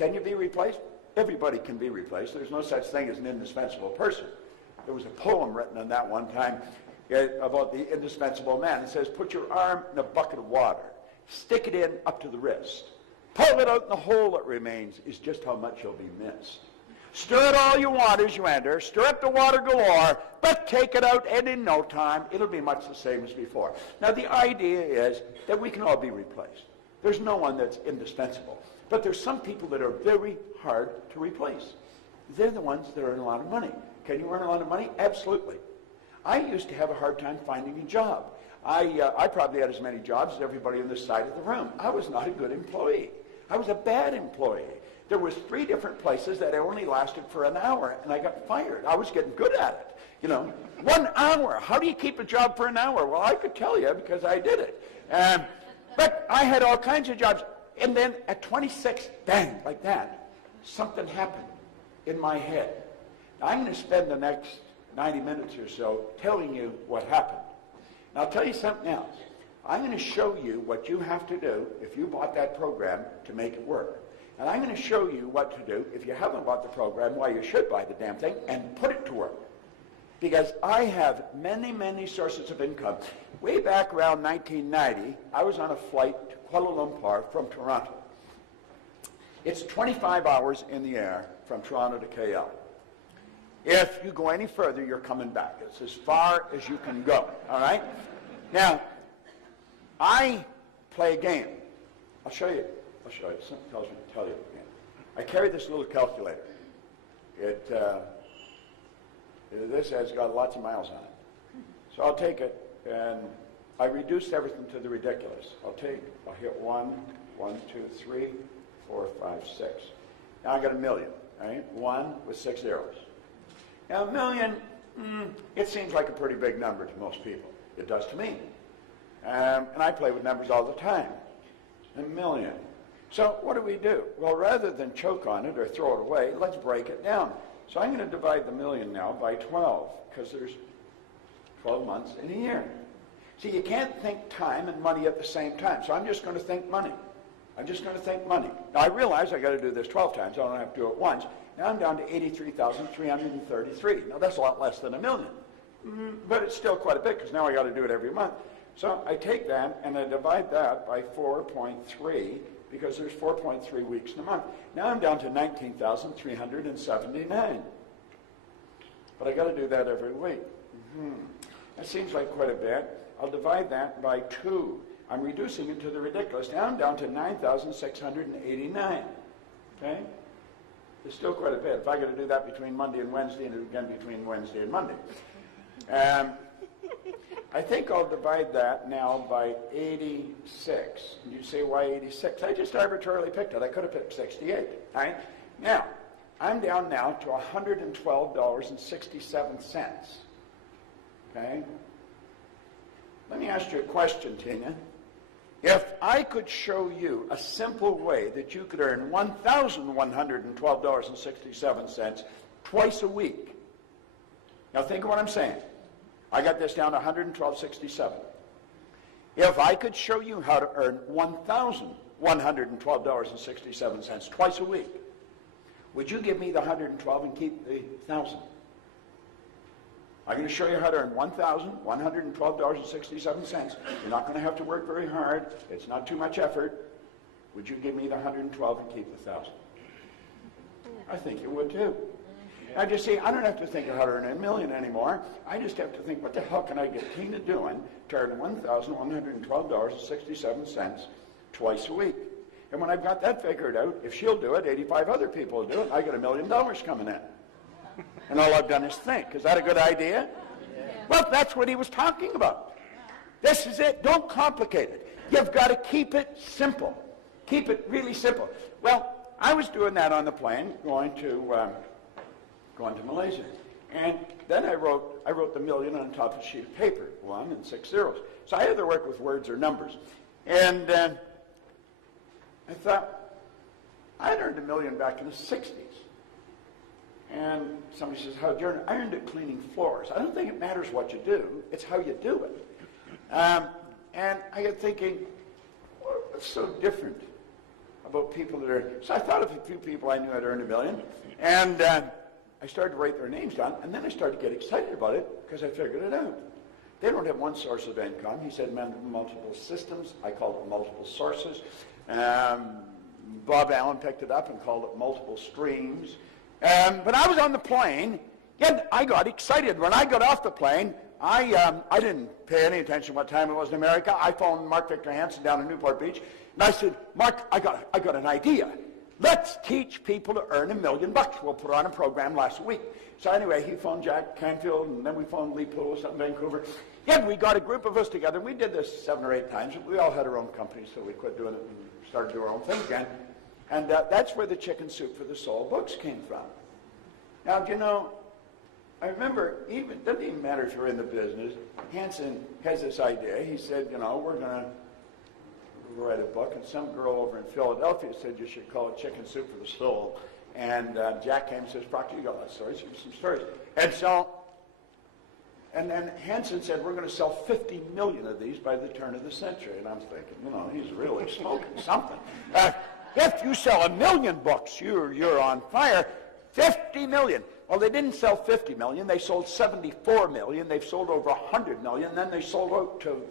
Can you be replaced? Everybody can be replaced. There's no such thing as an indispensable person. There was a poem written on that one time about the indispensable man. It says, put your arm in a bucket of water, stick it in up to the wrist, pull it out, and the hole that remains is just how much you'll be missed. Stir it all you want as you enter, stir up the water galore, but take it out, and in no time, it'll be much the same as before. Now, the idea is that we can all be replaced. There's no one that's indispensable. But there's some people that are very hard to replace. They're the ones that earn a lot of money. Can you earn a lot of money? Absolutely. I used to have a hard time finding a job. I probably had as many jobs as everybody on this side of the room. I was not a good employee. I was a bad employee. There was 3 different places that I only lasted for an hour, and I got fired. I was getting good at it. You know, 1 hour. How do you keep a job for an hour? Well, I could tell you because I did it. But I had all kinds of jobs. And then at 26, bang, like that, something happened in my head. Now, I'm going to spend the next 90 minutes or so telling you what happened. And I'll tell you something else. I'm going to show you what you have to do if you bought that program to make it work. And I'm going to show you what to do if you haven't bought the program, why you should buy the damn thing, and put it to work. Because I have many, many sources of income. Way back around 1990, I was on a flight to Kuala Lumpur from Toronto. It's 25 hours in the air from Toronto to KL. If you go any further, you're coming back. It's as far as you can go, all right? Now, I play a game. I'll show you. Something tells me to tell you again. I carry this little calculator. This has got lots of miles on it. So I'll take it, and I reduced everything to the ridiculous. I'll hit 1, 2, 3, 4, 5, 6. Now I got a million, right? 1 with 6 zeros. Now a million, it seems like a pretty big number to most people. It does to me. And I play with numbers all the time. A million. So what do? Well, rather than choke on it or throw it away, let's break it down. So I'm going to divide the million now by 12, because there's 12 months in a year. See, you can't think time and money at the same time, so I'm just going to think money. I'm just going to think money. Now, I realize I got to do this 12 times. I don't have to do it once. Now I'm down to 83,333. Now, that's a lot less than a million. But it's still quite a bit, because now I got to do it every month. So I take that, and I divide that by 4.3, because there's 4.3 weeks in a month. Now I'm down to 19,379. But I got to do that every week. That seems like quite a bit. I'll divide that by 2. I'm reducing it to the ridiculous. Now I'm down to 9,689. Okay? It's still quite a bit. If I got to do that between Monday and Wednesday, and again between Wednesday and Monday. I think I'll divide that now by 86. And you say, why 86? I just arbitrarily picked it. I could have picked 68. All right? Now, I'm down now to $112.67. Okay? Let me ask you a question, Tina. If I could show you a simple way that you could earn $1,112.67 twice a week. Now think of what I'm saying. I got this down to $112.67. If I could show you how to earn $1,112.67 twice a week, would you give me the 112 and keep the 1,000? I'm going to show you how to earn $1,112.67. You're not going to have to work very hard. It's not too much effort. Would you give me the 112 and keep the 1,000? I think you would too. Now, you see, I don't have to think of how to earn a million anymore. I just have to think, what the hell can I get Tina doing to earn $1,112.67 twice a week? And when I've got that figured out, if she'll do it, 85 other people will do it, I get $1 million coming in. And all I've done is think. Is that a good idea? Yeah. Well, that's what he was talking about. This is it. Don't complicate it. You've got to keep it simple. Keep it really simple. Well, I was doing that on the plane, going to Malaysia. And then I wrote the million on top of a sheet of paper, 1 and 6 zeros. So I had to work with words or numbers. And I thought, I'd earned $1 million back in the 60s. And somebody says, how'd you earn it? I earned it cleaning floors. I don't think it matters what you do. It's how you do it. And I got thinking, what's so different about people that are, so I thought of a few people I knew had earned $1 million, and I started to write their names down, and then I started to get excited about it because I figured it out. They don't have one source of income. He said multiple systems. I called it multiple sources. Bob Allen picked it up and called it multiple streams. But I was on the plane, and I got excited. When I got off the plane, I didn't pay any attention to what time it was in America. I phoned Mark Victor Hansen down in Newport Beach, and I said, Mark, I got an idea. Let's teach people to earn $1 million. We'll put on a program last week. So anyway, he phoned Jack Canfield, and then we phoned Lee Poulos up in Vancouver. Yeah, we got a group of us together, and we did this 7 or 8 times. We all had our own companies, so we quit doing it and started doing our own thing again. And that's where the Chicken Soup for the Soul books came from. Now, you know, I remember, it doesn't even matter if you're in the business, Hansen has this idea. He said, you know, we're going to write a book, and some girl over in Philadelphia said you should call it Chicken Soup for the Soul. And Jack came and says, Proctor, you got lots of stories, give me some stories. And so, and then Hansen said, we're going to sell 50 million of these by the turn of the century. And I'm thinking, you know, he's really smoking something. If you sell 1 million books, you're on fire. 50 million. Well, they didn't sell 50 million. They sold 74 million. They've sold over 100 million. Then they sold out to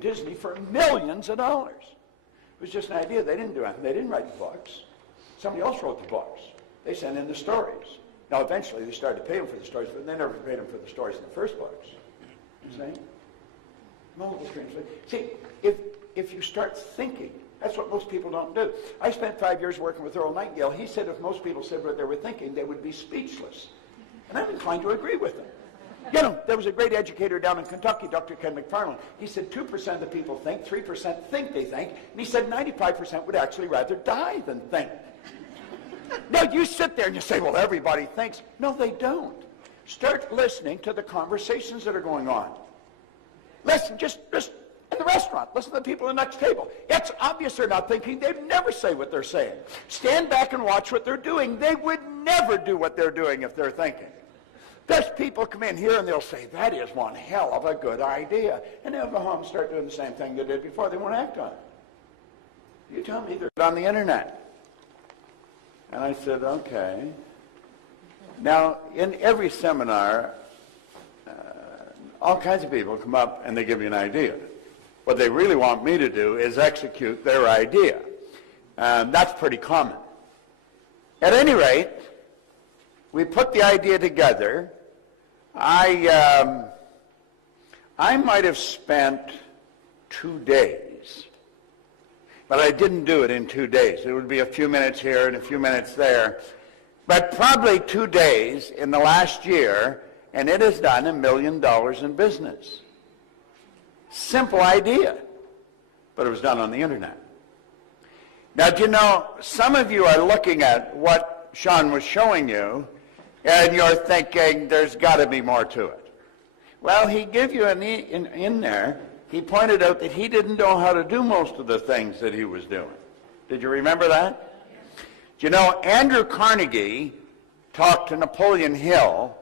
Disney for millions of dollars. It was just an idea. They didn't do anything. They didn't write the books. Somebody else wrote the books. They sent in the stories. Now, eventually, they started to pay them for the stories, but they never paid them for the stories in the first books. You see? Multiple streams. See, if you start thinking, that's what most people don't do. I spent 5 years working with Earl Nightingale. He said if most people said what they were thinking, they would be speechless. And I'm inclined to agree with him. You know, there was a great educator down in Kentucky, Dr. Ken McFarland. He said 2% of the people think, 3% think they think, and he said 95% would actually rather die than think. Now, you sit there and you say, well, everybody thinks. No, they don't. Start listening to the conversations that are going on. Listen, just in the restaurant, listen to the people at the next table. It's obvious they're not thinking. They'd never say what they're saying. Stand back and watch what they're doing. They would never do what they're doing if they're thinking. There's people come in here and they'll say, that is one hell of a good idea. And they'll go home and start doing the same thing they did before. They won't act on it. You tell me they're on the internet. And I said, okay. Now, in every seminar, all kinds of people come up and they give you an idea. What they really want me to do is execute their idea. That's pretty common. At any rate, we put the idea together. I might have spent 2 days, but I didn't do it in 2 days. It would be a few minutes here and a few minutes there. But probably 2 days in the last year, and it has done $1 million in business. Simple idea, but it was done on the internet. Now, do you know, some of you are looking at what Sean was showing you, and you're thinking, there's got to be more to it. Well, he gave you in there, he pointed out that he didn't know how to do most of the things that he was doing. Did you remember that? Do you know, Andrew Carnegie talked to Napoleon Hill,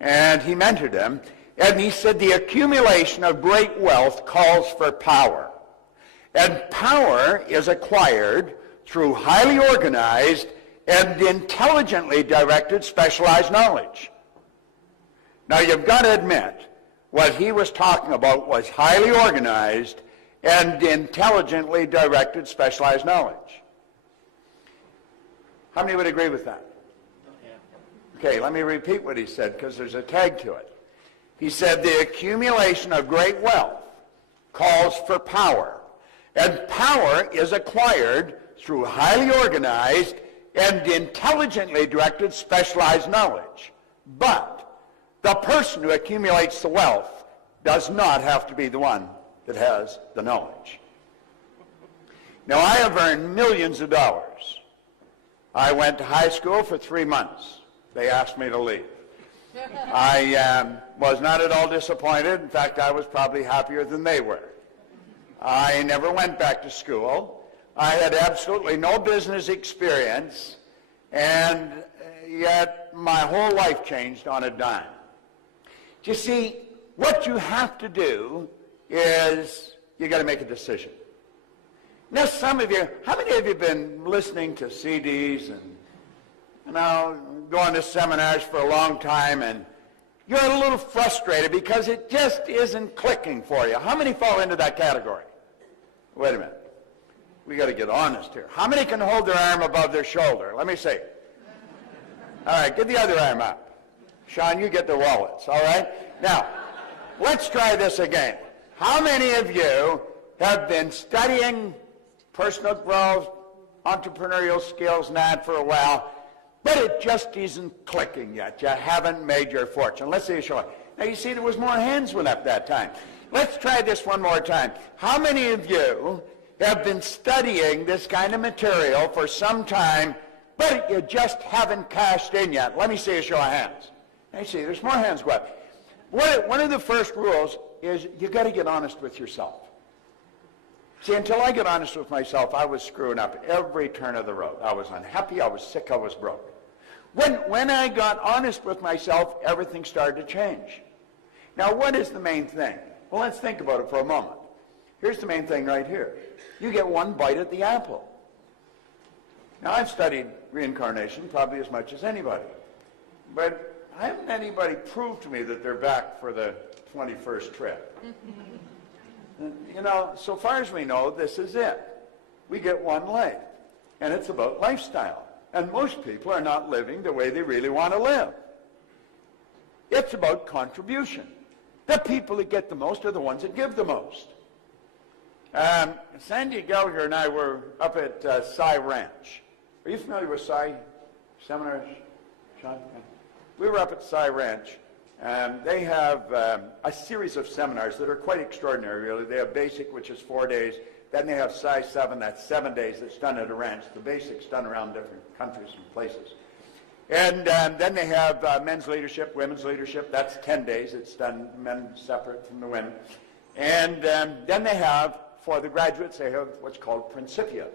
and he mentored him, and he said the accumulation of great wealth calls for power. And power is acquired through highly organized and intelligently directed specialized knowledge. Now, you've got to admit, what he was talking about was highly organized and intelligently directed specialized knowledge. How many would agree with that? Okay, let me repeat what he said, because there's a tag to it. He said the accumulation of great wealth calls for power, and power is acquired through highly organized and intelligently directed specialized knowledge. But the person who accumulates the wealth does not have to be the one that has the knowledge. Now, I have earned millions of dollars. I went to high school for 3 months. They asked me to leave. I was not at all disappointed. In fact, I was probably happier than they were. I never went back to school. I had absolutely no business experience, and yet my whole life changed on a dime. You see, what you have to do is you got to make a decision. Now, some of you, how many of you have been listening to CDs and, going to seminars for a long time, and you're a little frustrated because it just isn't clicking for you? How many fall into that category? Wait a minute. We got to get honest here. How many can hold their arm above their shoulder? Let me see. All right, get the other arm up. Sean, you get the wallets, all right? Now, let's try this again. How many of you have been studying personal growth, entrepreneurial skills, and that for a while, but it just isn't clicking yet? You haven't made your fortune. Let's see you show it. Now, you see there was more hands went up that time. Let's try this one more time. How many of you have been studying this kind of material for some time, but you just haven't cashed in yet? Let me see a show of hands. Now, you see, there's more hands go up. One of the first rules is you got to get honest with yourself. See, until I got honest with myself, I was screwing up every turn of the road. I was unhappy, I was sick, I was broke. When I got honest with myself, everything started to change. Now, what is the main thing? Well, let's think about it for a moment. Here's the main thing right here. You get one bite at the apple. Now, I've studied reincarnation probably as much as anybody, but I haven't anybody prove to me that they're back for the 21st trip. So far as we know, this is it. We get one life, and it's about lifestyle. And most people are not living the way they really want to live. It's about contribution. The people that get the most are the ones that give the most. Sandy Gallagher and I were up at Cy Ranch. Are you familiar with Cy seminars, Sean? We were up at Cy Ranch. They have a series of seminars that are quite extraordinary, really. They have basic, which is 4 days. Then they have Psi 7, that's 7 days. That's done at a ranch. The basic's done around different countries and places. And then they have men's leadership, women's leadership. That's 10 days. It's done men separate from the women. And then they have, for the graduates, they have what's called Principia.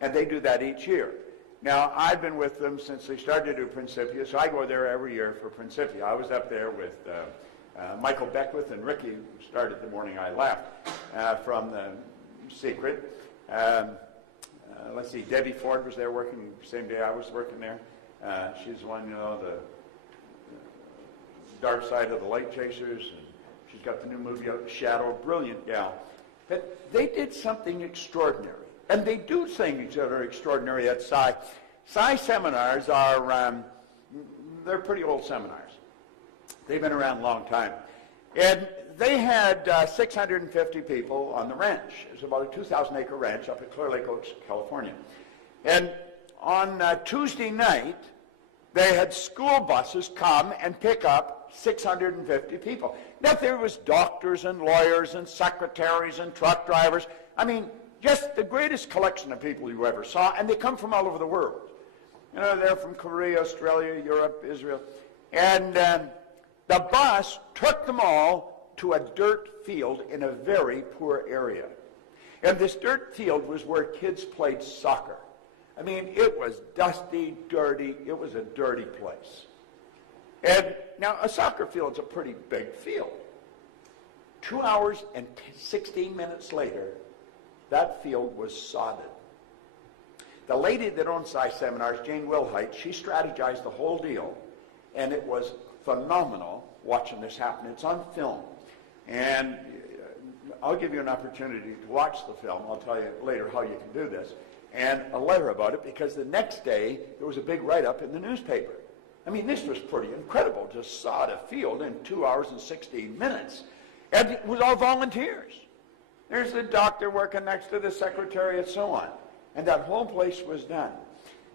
And they do that each year. Now, I've been with them since they started to do Principia, so I go there every year for Principia. I was up there with Michael Beckwith and Ricky, who started the morning I left, from the Secret. Let's see, Debbie Ford was there working the same day I was working there. She's the one, the Dark Side of the Light Chasers. And she's got the new movie out, Shadow, brilliant gal. But they did something extraordinary. And they do things that are extraordinary at Psi. Psi seminars are, they're pretty old seminars. They've been around a long time. And they had 650 people on the ranch. It was about a 2,000-acre ranch up at Clear Lake Oaks, California. And on Tuesday night, they had school buses come and pick up 650 people. Now, there was doctors and lawyers and secretaries and truck drivers. I mean, just the greatest collection of people you ever saw, and they come from all over the world. They're from Korea, Australia, Europe, Israel. And the bus took them all to a dirt field in a very poor area. And this dirt field was where kids played soccer. I mean, it was dusty, dirty. It was a dirty place. And now a soccer field's a pretty big field. 2 hours and 16 minutes later, that field was sodded. The lady that owns Psi Seminars, Jane Wilhite, she strategized the whole deal, and it was phenomenal watching this happen. It's on film, and I'll give you an opportunity to watch the film. I'll tell you later how you can do this, and a letter about it, because the next day there was a big write-up in the newspaper. I mean, this was pretty incredible, to sod a field in 2 hours and 16 minutes, and it was all volunteers. There's the doctor working next to the secretary and so on. And that whole place was done.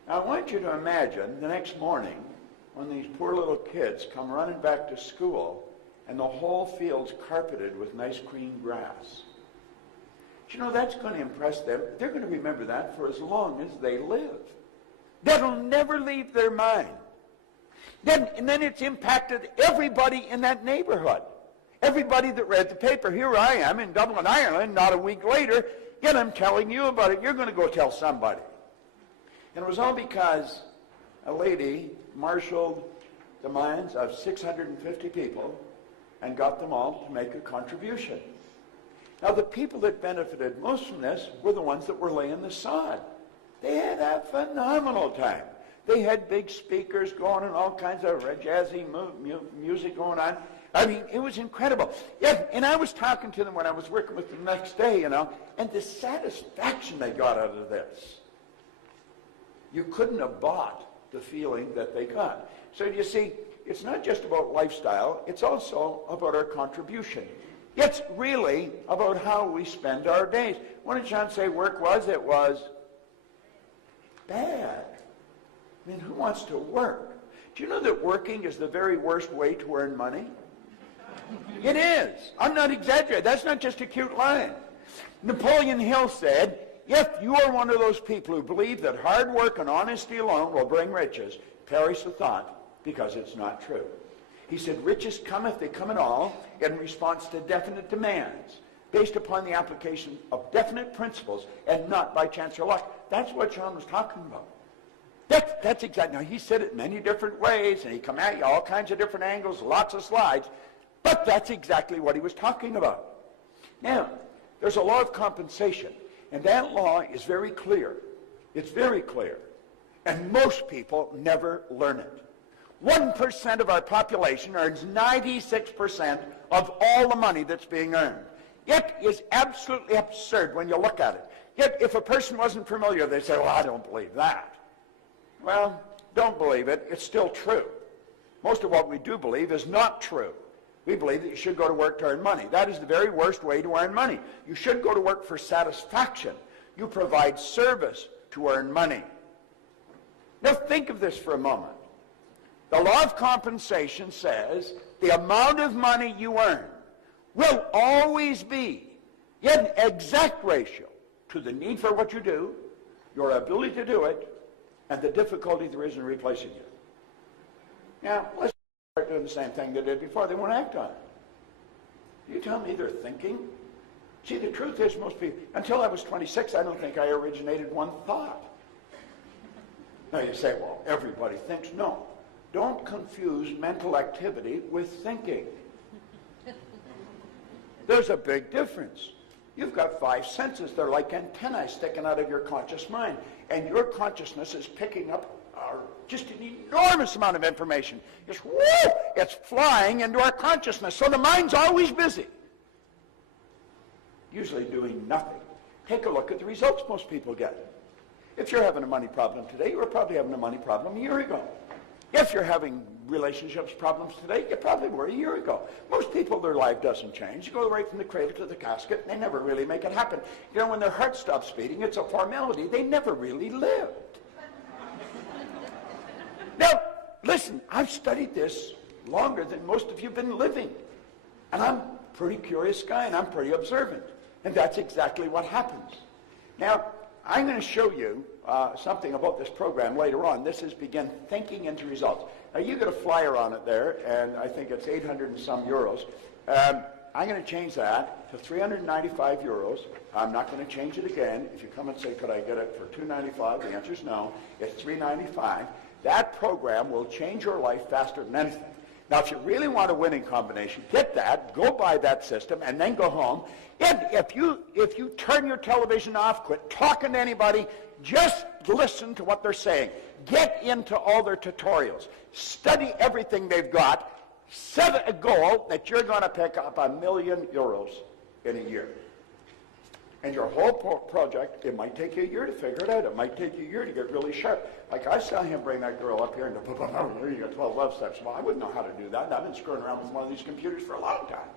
Now, I want you to imagine the next morning when these poor little kids come running back to school and the whole field's carpeted with nice green grass. Do that's going to impress them. They're going to remember that for as long as they live. That'll never leave their mind. And then it's impacted everybody in that neighborhood. Everybody that read the paper. Here I am in Dublin, Ireland, not a week later, yet I'm telling you about it. You're going to go tell somebody. And it was all because a lady marshaled the minds of 650 people and got them all to make a contribution. Now, the people that benefited most from this were the ones that were laying the sod. They had a phenomenal time. They had big speakers going and all kinds of jazzy music going on. I mean, it was incredible. Yeah, and I was talking to them when I was working with them the next day, you know, and the satisfaction they got out of this. You couldn't have bought the feeling that they got. So you see, it's not just about lifestyle, it's also about our contribution. It's really about how we spend our days. What did John say work was? It was bad. I mean, who wants to work? Do you know that working is the very worst way to earn money? It is. I'm not exaggerating. That's not just a cute line. Napoleon Hill said, if you are one of those people who believe that hard work and honesty alone will bring riches, perish the thought, because it's not true. He said, riches cometh, they come in all, in response to definite demands, based upon the application of definite principles, and not by chance or luck. That's what John was talking about. That's exactly. Now, he said it many different ways, and he come at you all kinds of different angles, lots of slides, but that's exactly what he was talking about. Now, there's a law of compensation, and that law is very clear. It's very clear. And most people never learn it. 1% of our population earns 96% of all the money that's being earned. It is absolutely absurd when you look at it. Yet, if a person wasn't familiar, they'd say, well, I don't believe that. Well, don't believe it. It's still true. Most of what we do believe is not true. We believe that you should go to work to earn money. That is the very worst way to earn money. You should go to work for satisfaction. You provide service to earn money. Now think of this for a moment. The law of compensation says the amount of money you earn will always be in exact ratio to the need for what you do, your ability to do it, and the difficulty there is in replacing you. Now, let's start doing the same thing they did before. They won't act on it. You tell me they're thinking? See, the truth is most people, until I was 26, I don't think I originated one thought. Now you say, well, everybody thinks. No. Don't confuse mental activity with thinking. There's a big difference. You've got 5 senses. They're like antennae sticking out of your conscious mind. And your consciousness is picking up just an enormous amount of information. Just whoo! It's flying into our consciousness. So the mind's always busy. Usually doing nothing. Take a look at the results most people get. If you're having a money problem today, you were probably having a money problem a year ago. If you're having relationships problems today, you probably were a year ago. Most people, their life doesn't change. You go right from the cradle to the casket, and they never really make it happen. You know, when their heart stops beating, it's a formality. They never really lived. Now, listen, I've studied this longer than most of you have been living. And I'm a pretty curious guy, and I'm pretty observant. And that's exactly what happens. Now, I'm going to show you something about this program later on. This is Begin Thinking into Results. Now, you get a flyer on it there, and I think it's 800 and some euros. I'm going to change that to 395 euros. I'm not going to change it again. If you come and say, could I get it for 295? The answer is no. It's 395. That program will change your life faster than anything. Now, if you really want a winning combination, get that, go buy that system, and then go home. And if you turn your television off, quit talking to anybody, just listen to what they're saying. Get into all their tutorials. Study everything they've got. Set a goal that you're going to pick up €1 million in a year. And your whole project, it might take you a year to figure it out. It might take you a year to get really sharp. Like I saw him bring that girl up here and you got 12 love steps. Well, I wouldn't know how to do that. I've been screwing around with one of these computers for a long time.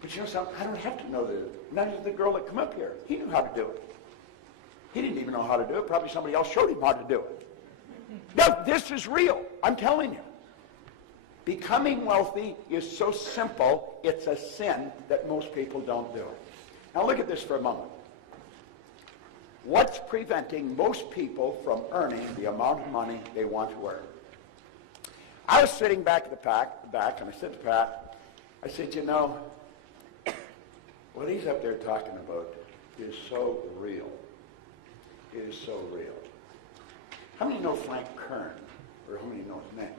But you know something? I don't have to know that. None of the girl that come up here, he knew how to do it. He didn't even know how to do it. Probably somebody else showed him how to do it. No, this is real. I'm telling you. Becoming wealthy is so simple, it's a sin that most people don't do it. Now look at this for a moment. What's preventing most people from earning the amount of money they want to earn? I was sitting back at the back, and I said to Pat, I said, you know, what he's up there talking about is so real. It is so real. How many know Frank Kern? Or how many know his name?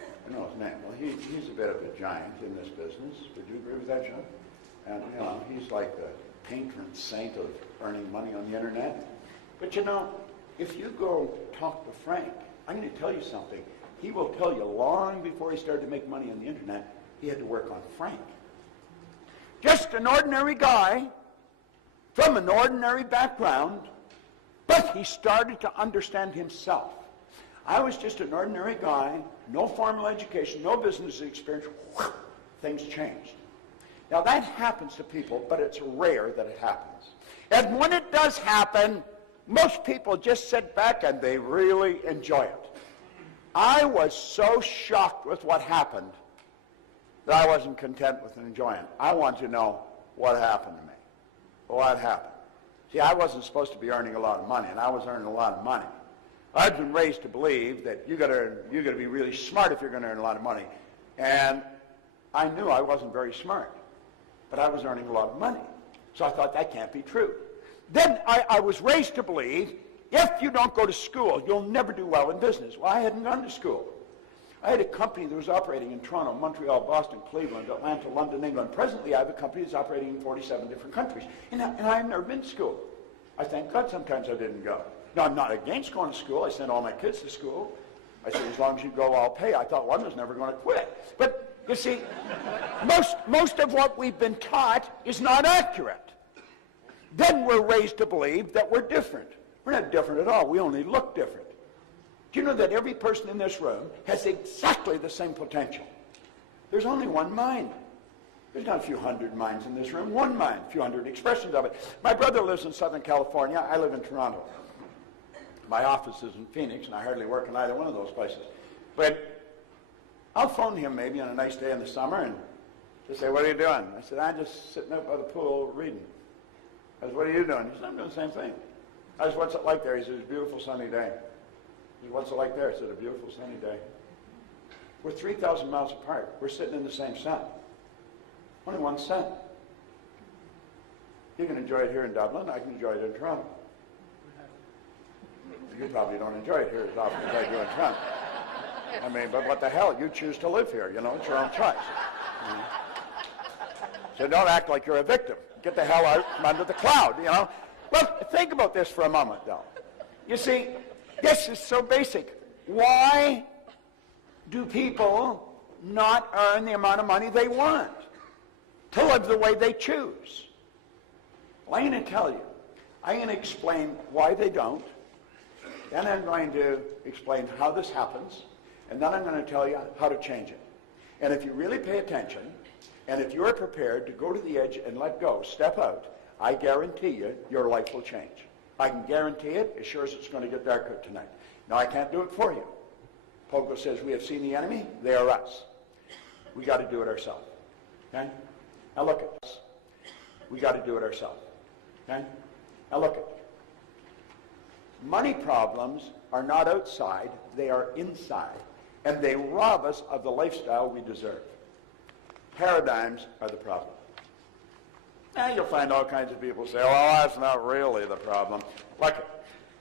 I know his name. Well, he's a bit of a giant in this business. Would you agree with that, John? And, he's like the patron saint of earning money on the internet. But, if you go talk to Frank, I'm going to tell you something. He will tell you long before he started to make money on the internet, he had to work on Frank. Just an ordinary guy from an ordinary background, but he started to understand himself. I was just an ordinary guy, no formal education, no business experience. Things changed. Now that happens to people, but it's rare that it happens. And when it does happen, most people just sit back and they really enjoy it. I was so shocked with what happened that I wasn't content with enjoying it. I want to know what happened to me. What happened? See, I wasn't supposed to be earning a lot of money, and I was earning a lot of money. I've been raised to believe that you got to be really smart if you're going to earn a lot of money. And I knew I wasn't very smart, but I was earning a lot of money. So I thought that can't be true. Then I was raised to believe if you don't go to school, you'll never do well in business. Well, I hadn't gone to school. I had a company that was operating in Toronto, Montreal, Boston, Cleveland, Atlanta, London, England. Presently, I have a company that's operating in 47 different countries. And I've never been to school. I thank God sometimes I didn't go. Now, I'm not against going to school. I sent all my kids to school. I said, as long as you go, I'll pay. I thought one was never going to quit. But, you see, most of what we've been taught is not accurate. Then we're raised to believe that we're different. We're not different at all. We only look different. Do you know that every person in this room has exactly the same potential? There's only one mind. There's not a few hundred minds in this room. One mind, a few hundred expressions of it. My brother lives in Southern California. I live in Toronto. My office is in Phoenix, and I hardly work in either one of those places. But I'll phone him maybe on a nice day in the summer and just say, what are you doing? I said, I'm just sitting up by the pool reading. I said, what are you doing? He said, I'm doing the same thing. I said, what's it like there? He said, it's a beautiful sunny day. He said, what's it like there? I said, a beautiful sunny day. We're 3,000 miles apart. We're sitting in the same sun. Only one sun. You can enjoy it here in Dublin. I can enjoy it in Toronto. You probably don't enjoy it here as often as I do in Toronto. I mean, but what the hell? You choose to live here. It's your own choice. So don't act like you're a victim. Get the hell out from under the cloud, Well, think about this for a moment, though. You see, this is so basic. Why do people not earn the amount of money they want to live the way they choose? Well, I'm going to tell you. I'm going to explain why they don't. Then I'm going to explain how this happens. And then I'm going to tell you how to change it. And if you really pay attention, and if you're prepared to go to the edge and let go, step out, I guarantee you, your life will change. I can guarantee it as sure as it's going to get darker tonight. Now, I can't do it for you. Pogo says, we have seen the enemy. They are us. We got to do it ourselves. Okay? Now, look at us. We got to do it ourselves. Okay? Now, look at it. Money problems are not outside. They are inside. And they rob us of the lifestyle we deserve. Paradigms are the problem. Now you'll find all kinds of people say, well, that's not really the problem. Look,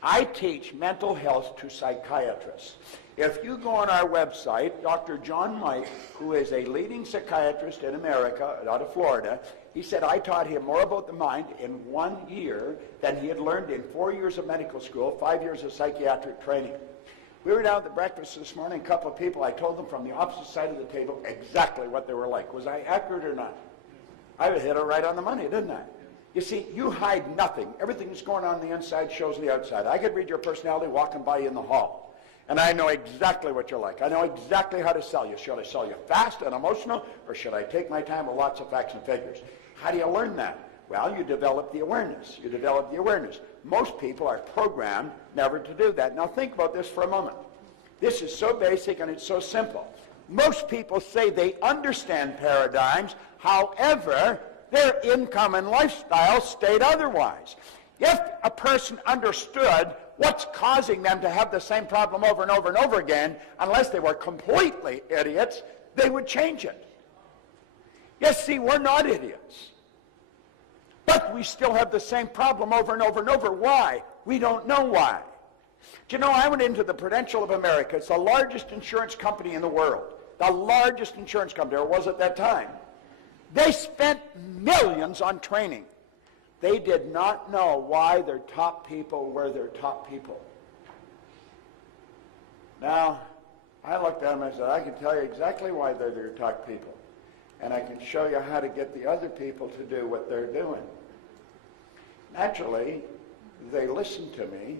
I teach mental health to psychiatrists. If you go on our website, Dr. John Mike, who is a leading psychiatrist in America, out of Florida, he said I taught him more about the mind in 1 year than he had learned in 4 years of medical school, 5 years of psychiatric training. We were down at the breakfast this morning, a couple of people, I told them from the opposite side of the table exactly what they were like. Was I accurate or not? I hit it right on the money, didn't I? You see, you hide nothing. Everything that's going on the inside shows the outside. I could read your personality walking by you in the hall. And I know exactly what you're like. I know exactly how to sell you. Should I sell you fast and emotional, or should I take my time with lots of facts and figures? How do you learn that? Well, you develop the awareness. You develop the awareness. Most people are programmed never to do that. Now think about this for a moment. This is so basic and it's so simple. Most people say they understand paradigms. However, their income and lifestyle state otherwise. If a person understood what's causing them to have the same problem over and over and over again, unless they were completely idiots, they would change it. Yes, see, we're not idiots. But we still have the same problem over and over and over. Why? We don't know why. Do you know, I went into the Prudential of America. It's the largest insurance company in the world. The largest insurance company, or was at that time. They spent millions on training. They did not know why their top people were their top people. Now, I looked at them and I said, I can tell you exactly why they're their top people. And I can show you how to get the other people to do what they're doing. Naturally, they listened to me,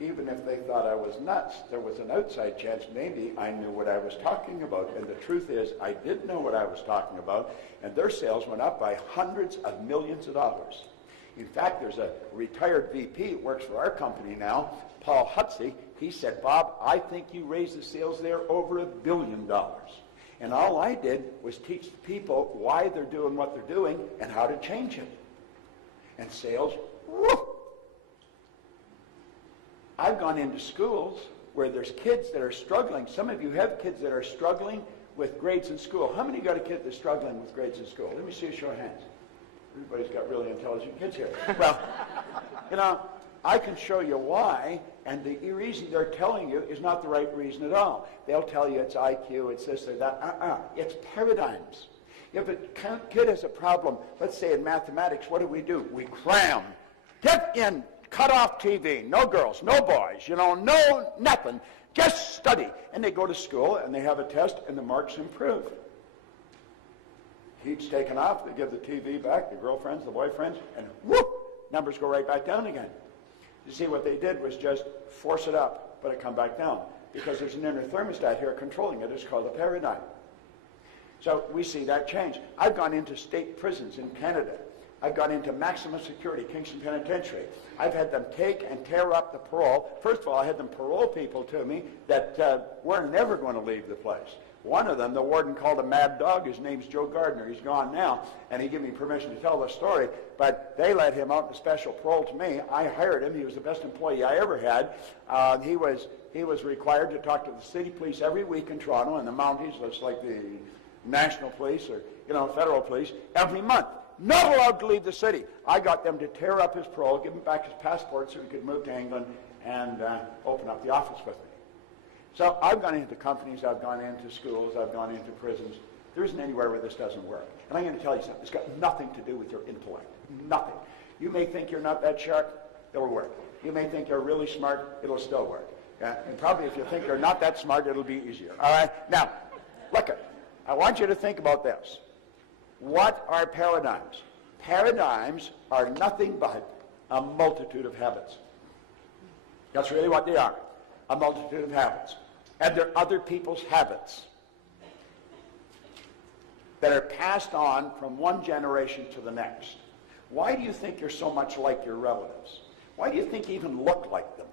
even if they thought I was nuts. There was an outside chance maybe I knew what I was talking about. And the truth is, I did know what I was talking about, and their sales went up by hundreds of millions of dollars. In fact, there's a retired VP that works for our company now, Paul Hutsey. He said, Bob, I think you raised the sales there over $1 billion. And all I did was teach the people why they're doing what they're doing and how to change it. And sales, whoo! I've gone into schools where there's kids that are struggling. Some of you have kids that are struggling with grades in school. How many got a kid that's struggling with grades in school? Let me see a show of hands. Everybody's got really intelligent kids here. Well, you know, I can show you why, and the reason they're telling you is not the right reason at all. They'll tell you it's IQ, it's this or that. It's paradigms. If a kid has a problem, let's say in mathematics, what do? We cram. Get in, cut off TV, no girls, no boys, no nothing. Just study. And they go to school, and they have a test, and the marks improve. Heat's taken off, they give the TV back, the girlfriends, the boyfriends, and whoop, numbers go right back down again. You see, what they did was just force it up, but it come back down. Because there's an inner thermostat here controlling it. It's called a paradigm. So we see that change. I've gone into state prisons in Canada. I've gone into maximum security, Kingston Penitentiary. I've had them take and tear up the parole. First of all, I had them parole people to me that were never going to leave the place. One of them, the warden called a mad dog. His name's Joe Gardner. He's gone now, and he gave me permission to tell the story. But they let him out in special parole to me. I hired him. He was the best employee I ever had. He was required to talk to the city police every week in Toronto in the Mounties, just like the national police or federal police, every month. Not allowed to leave the city. I got them to tear up his parole, give him back his passport so he could move to England and open up the office with me. So I've gone into companies, I've gone into schools, I've gone into prisons. There isn't anywhere where this doesn't work. And I'm going to tell you something. It's got nothing to do with your intellect. Nothing. You may think you're not that sharp, it'll work. You may think you're really smart, it'll still work. And probably if you think you're not that smart, it'll be easier. All right? Now, look, I want you to think about this. What are paradigms? Paradigms are nothing but a multitude of habits. That's really what they are. A multitude of habits. And they're other people's habits that are passed on from one generation to the next. Why do you think you're so much like your relatives? Why do you think you even look like them?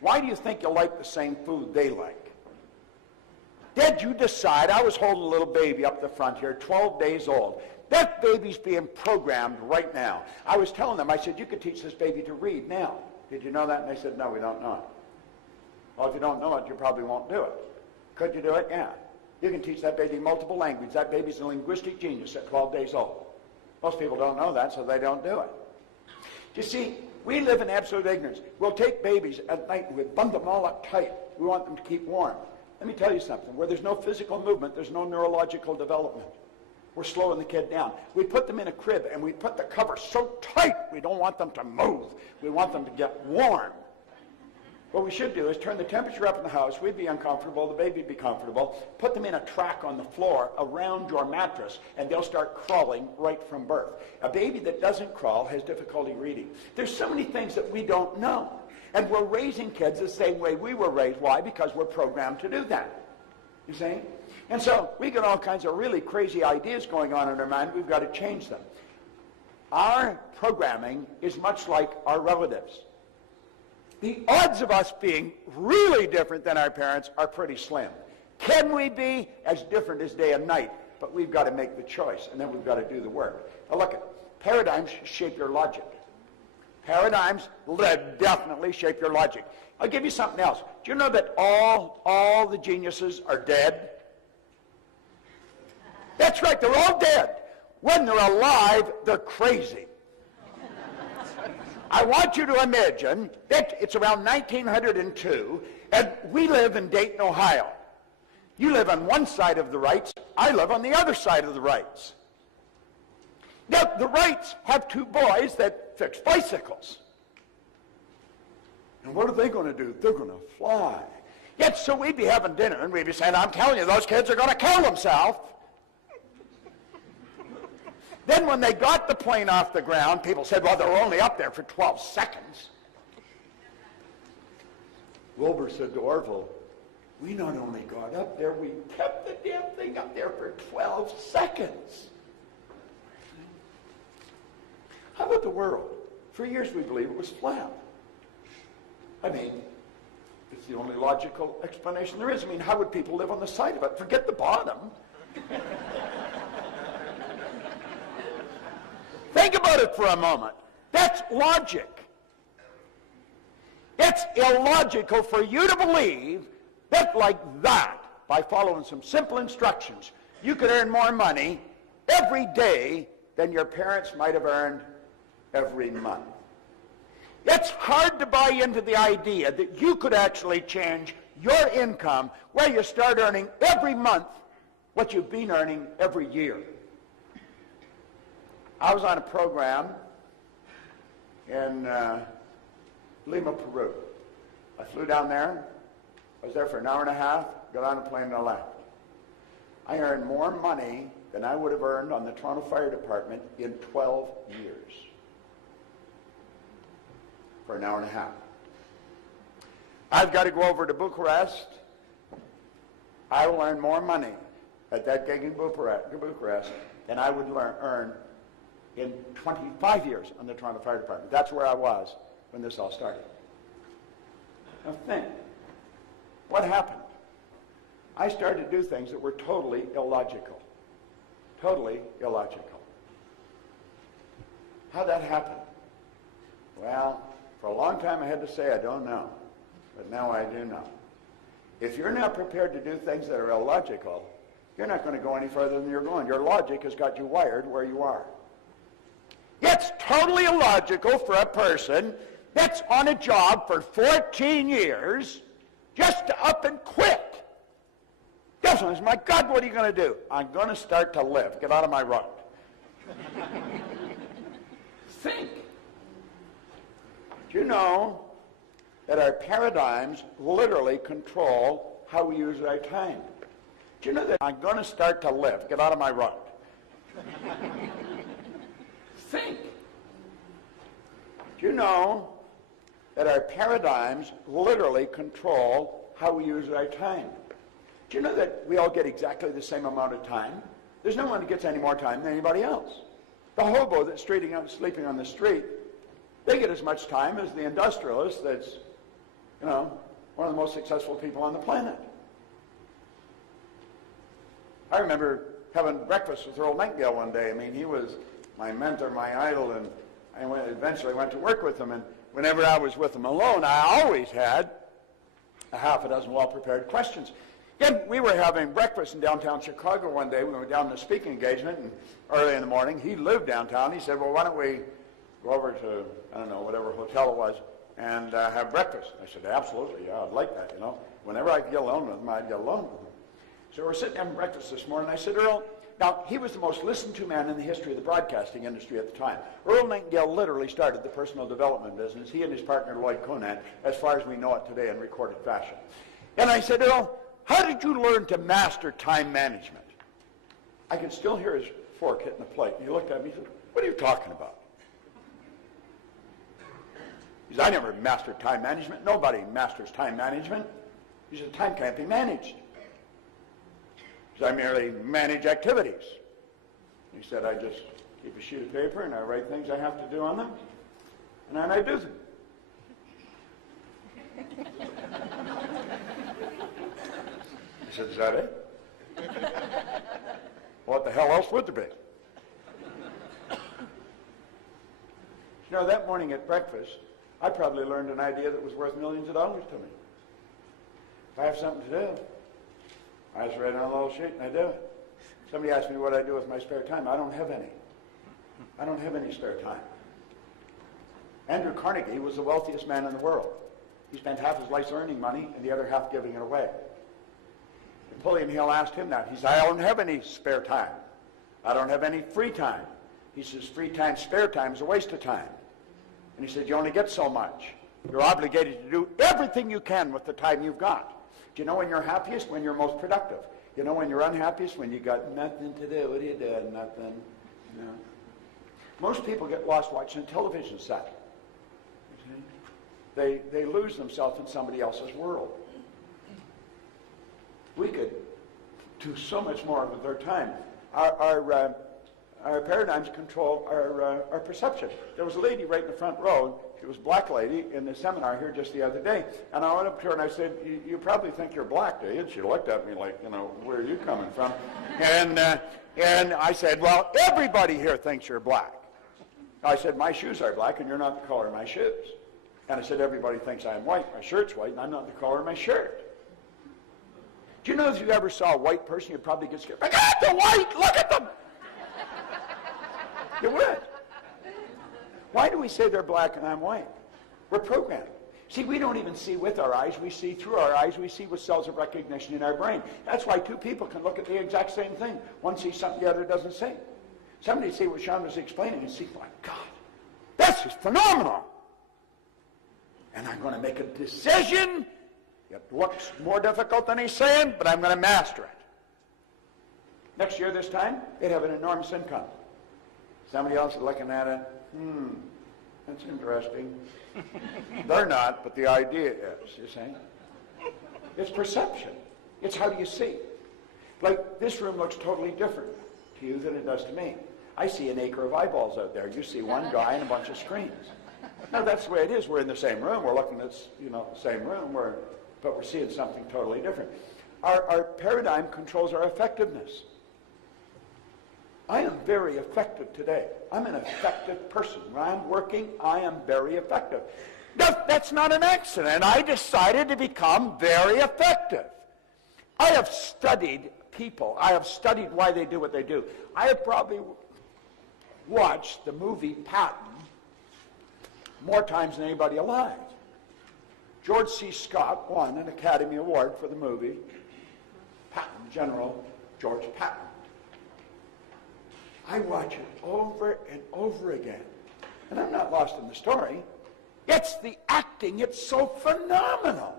Why do you think you like the same food they like? Did you decide? I was holding a little baby up the front here, 12 days old. That baby's being programmed right now. I was telling them, I said, you could teach this baby to read now. Did you know that? And they said, no, we don't know it. Well, if you don't know it, you probably won't do it. Could you do it? Yeah. You can teach that baby multiple languages. That baby's a linguistic genius at 12 days old. Most people don't know that, so they don't do it. You see, we live in absolute ignorance. We'll take babies at night and we bundle them all up tight. We want them to keep warm. Let me tell you something. Where there's no physical movement, there's no neurological development. We're slowing the kid down. We put them in a crib and we put the cover so tight we don't want them to move. We want them to get warm. What we should do is turn the temperature up in the house. We'd be uncomfortable. The baby'd be comfortable. Put them in a track on the floor around your mattress, and they'll start crawling right from birth. A baby that doesn't crawl has difficulty reading. There's so many things that we don't know. And we're raising kids the same way we were raised. Why? Because we're programmed to do that. You see? And so we get all kinds of really crazy ideas going on in our mind. We've got to change them. Our programming is much like our relatives. The odds of us being really different than our parents are pretty slim. Can we be as different as day and night? But we've got to make the choice, and then we've got to do the work. Now look, paradigms shape your logic. Paradigms definitely shape your logic. I'll give you something else. Do you know that all the geniuses are dead? That's right, they're all dead. When they're alive, they're crazy. I want you to imagine that it's around 1902, and we live in Dayton, Ohio. You live on one side of the rights, I live on the other side of the rights. Yet the Wrights have two boys that fix bicycles. And what are they going to do? They're going to fly. Yet so we'd be having dinner and we'd be saying, I'm telling you, those kids are going to kill themselves. Then when they got the plane off the ground, people said, well, they're only up there for 12 seconds. Wilbur said to Orville, we not only got up there, we kept the damn thing up there for 12 seconds. How about the world? For years we believed it was flat. I mean, it's the only logical explanation there is. I mean, how would people live on the side of it? Forget the bottom. Think about it for a moment. That's logic. It's illogical for you to believe that like that, by following some simple instructions, you could earn more money every day than your parents might have earned every month. It's hard to buy into the idea that you could actually change your income where you start earning every month what you've been earning every year. I was on a program in Lima, Peru. I flew down there. I was there for an hour and a half, got on a plane and I left. I earned more money than I would have earned on the Toronto Fire Department in 12 years. For an hour and a half. I've got to go over to Bucharest. I will earn more money at that gig in Bucharest than I would earn in 25 years on the Toronto Fire Department. That's where I was when this all started. Now think, what happened? I started to do things that were totally illogical. Totally illogical. How'd that happen? Well, for a long time I had to say I don't know, but now I do know. If you're not prepared to do things that are illogical, you're not going to go any further than you're going. Your logic has got you wired where you are. It's totally illogical for a person that's on a job for 14 years just to up and quit. Definitely, my God, what are you going to do? I'm going to start to live. Get out of my road. Think. Do you know that our paradigms literally control how we use our time? Do you know that I'm going to start to live? Get out of my road. Think. Do you know that our paradigms literally control how we use our time? Do you know that we all get exactly the same amount of time? There's no one that gets any more time than anybody else. The hobo that's sleeping on the street, they get as much time as the industrialist that's, one of the most successful people on the planet. I remember having breakfast with Earl Nightingale one day. I mean, he was my mentor, my idol, and I eventually went to work with him. And whenever I was with him alone, I always had a half a dozen well-prepared questions. Again, we were having breakfast in downtown Chicago one day. We went down to a speaking engagement, and early in the morning, he lived downtown. He said, well, why don't we go over to, I don't know, whatever hotel it was, and have breakfast. I said, absolutely, yeah, I'd like that, Whenever I get alone with him, I'd get alone with him. So we're sitting having breakfast this morning, and I said, Earl, now, he was the most listened to man in the history of the broadcasting industry at the time. Earl Nightingale literally started the personal development business, he and his partner Lloyd Conant, as far as we know it today in recorded fashion. And I said, Earl, how did you learn to master time management? I could still hear his fork hitting the plate. And he looked at me and said, what are you talking about? He said, I never mastered time management. Nobody masters time management. He said, time can't be managed. He said, I merely manage activities. He said, I just keep a sheet of paper and I write things I have to do on them, and then I do them. He said, is that it? What the hell else would there be? That morning at breakfast, I probably learned an idea that was worth millions of dollars to me. If I have something to do, I just write it on a little sheet and I do it. Somebody asked me what I do with my spare time. I don't have any. I don't have any spare time. Andrew Carnegie was the wealthiest man in the world. He spent half his life earning money and the other half giving it away. Napoleon Hill asked him that. He said, I don't have any spare time. I don't have any free time. He says, free time, spare time is a waste of time. And he said, you only get so much. You're obligated to do everything you can with the time you've got. Do you know when you're happiest? When you're most productive. You know when you're unhappiest? When you got nothing to do. What are you doing? Nothing. You know? Most people get lost watching a television set. They lose themselves in somebody else's world. We could do so much more with our time. Our paradigms control our perception. There was a lady right in the front row. She was a black lady in the seminar here just the other day. And I went up to her and I said, you probably think you're black, do you? And she looked at me like, where are you coming from? And I said, well, everybody here thinks you're black. I said, my shoes are black and you're not the color of my shoes. And I said, everybody thinks I'm white. My shirt's white and I'm not the color of my shirt. Do you know if you ever saw a white person, you'd probably get scared. Look at the white! Look at them! You would. Why do we say they're black and I'm white? We're programmed. See, we don't even see with our eyes. We see through our eyes. We see with cells of recognition in our brain. That's why two people can look at the exact same thing. One sees something the other doesn't see. Somebody see what Sean was explaining and see, my God, this is phenomenal. And I'm going to make a decision. It looks more difficult than he's saying, but I'm going to master it. Next year, this time, they'd have an enormous income. Somebody else is looking at it. That's interesting. They're not, but the idea is, you see. It's perception. It's how do you see. Like, this room looks totally different to you than it does to me. I see an acre of eyeballs out there. You see one guy and a bunch of screens. No, that's the way it is. We're in the same room. We're looking at, the same room, but we're seeing something totally different. Our paradigm controls our effectiveness. I am very effective today. I'm an effective person. When I'm working, I am very effective. That's not an accident. I decided to become very effective. I have studied people. I have studied why they do what they do. I have probably watched the movie Patton more times than anybody alive. George C. Scott won an Academy Award for the movie Patton, General George Patton. I watch it over and over again. And I'm not lost in the story. It's the acting. It's so phenomenal.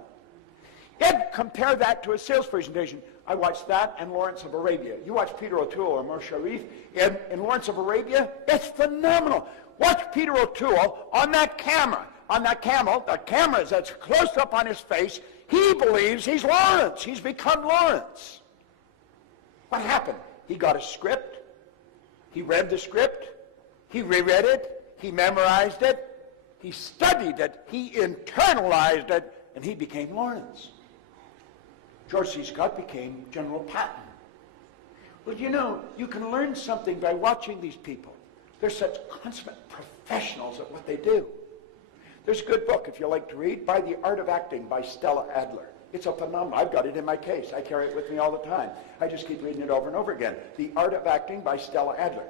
And compare that to a sales presentation. I watched that and Lawrence of Arabia. You watch Peter O'Toole or Moshe Sharif in Lawrence of Arabia, it's phenomenal. Watch Peter O'Toole on that camera, on that camel. The camera is that's close up on his face. He believes he's Lawrence. He's become Lawrence. What happened? He got a script. He read the script. He reread it. He memorized it. He studied it. He internalized it. And he became Lawrence. George C. Scott became General Patton. Well, you can learn something by watching these people. They're such consummate professionals at what they do. There's a good book, if you like to read, by The Art of Acting by Stella Adler. It's a phenomenal. I've got it in my case. I carry it with me all the time. I just keep reading it over and over again. The Art of Acting by Stella Adler.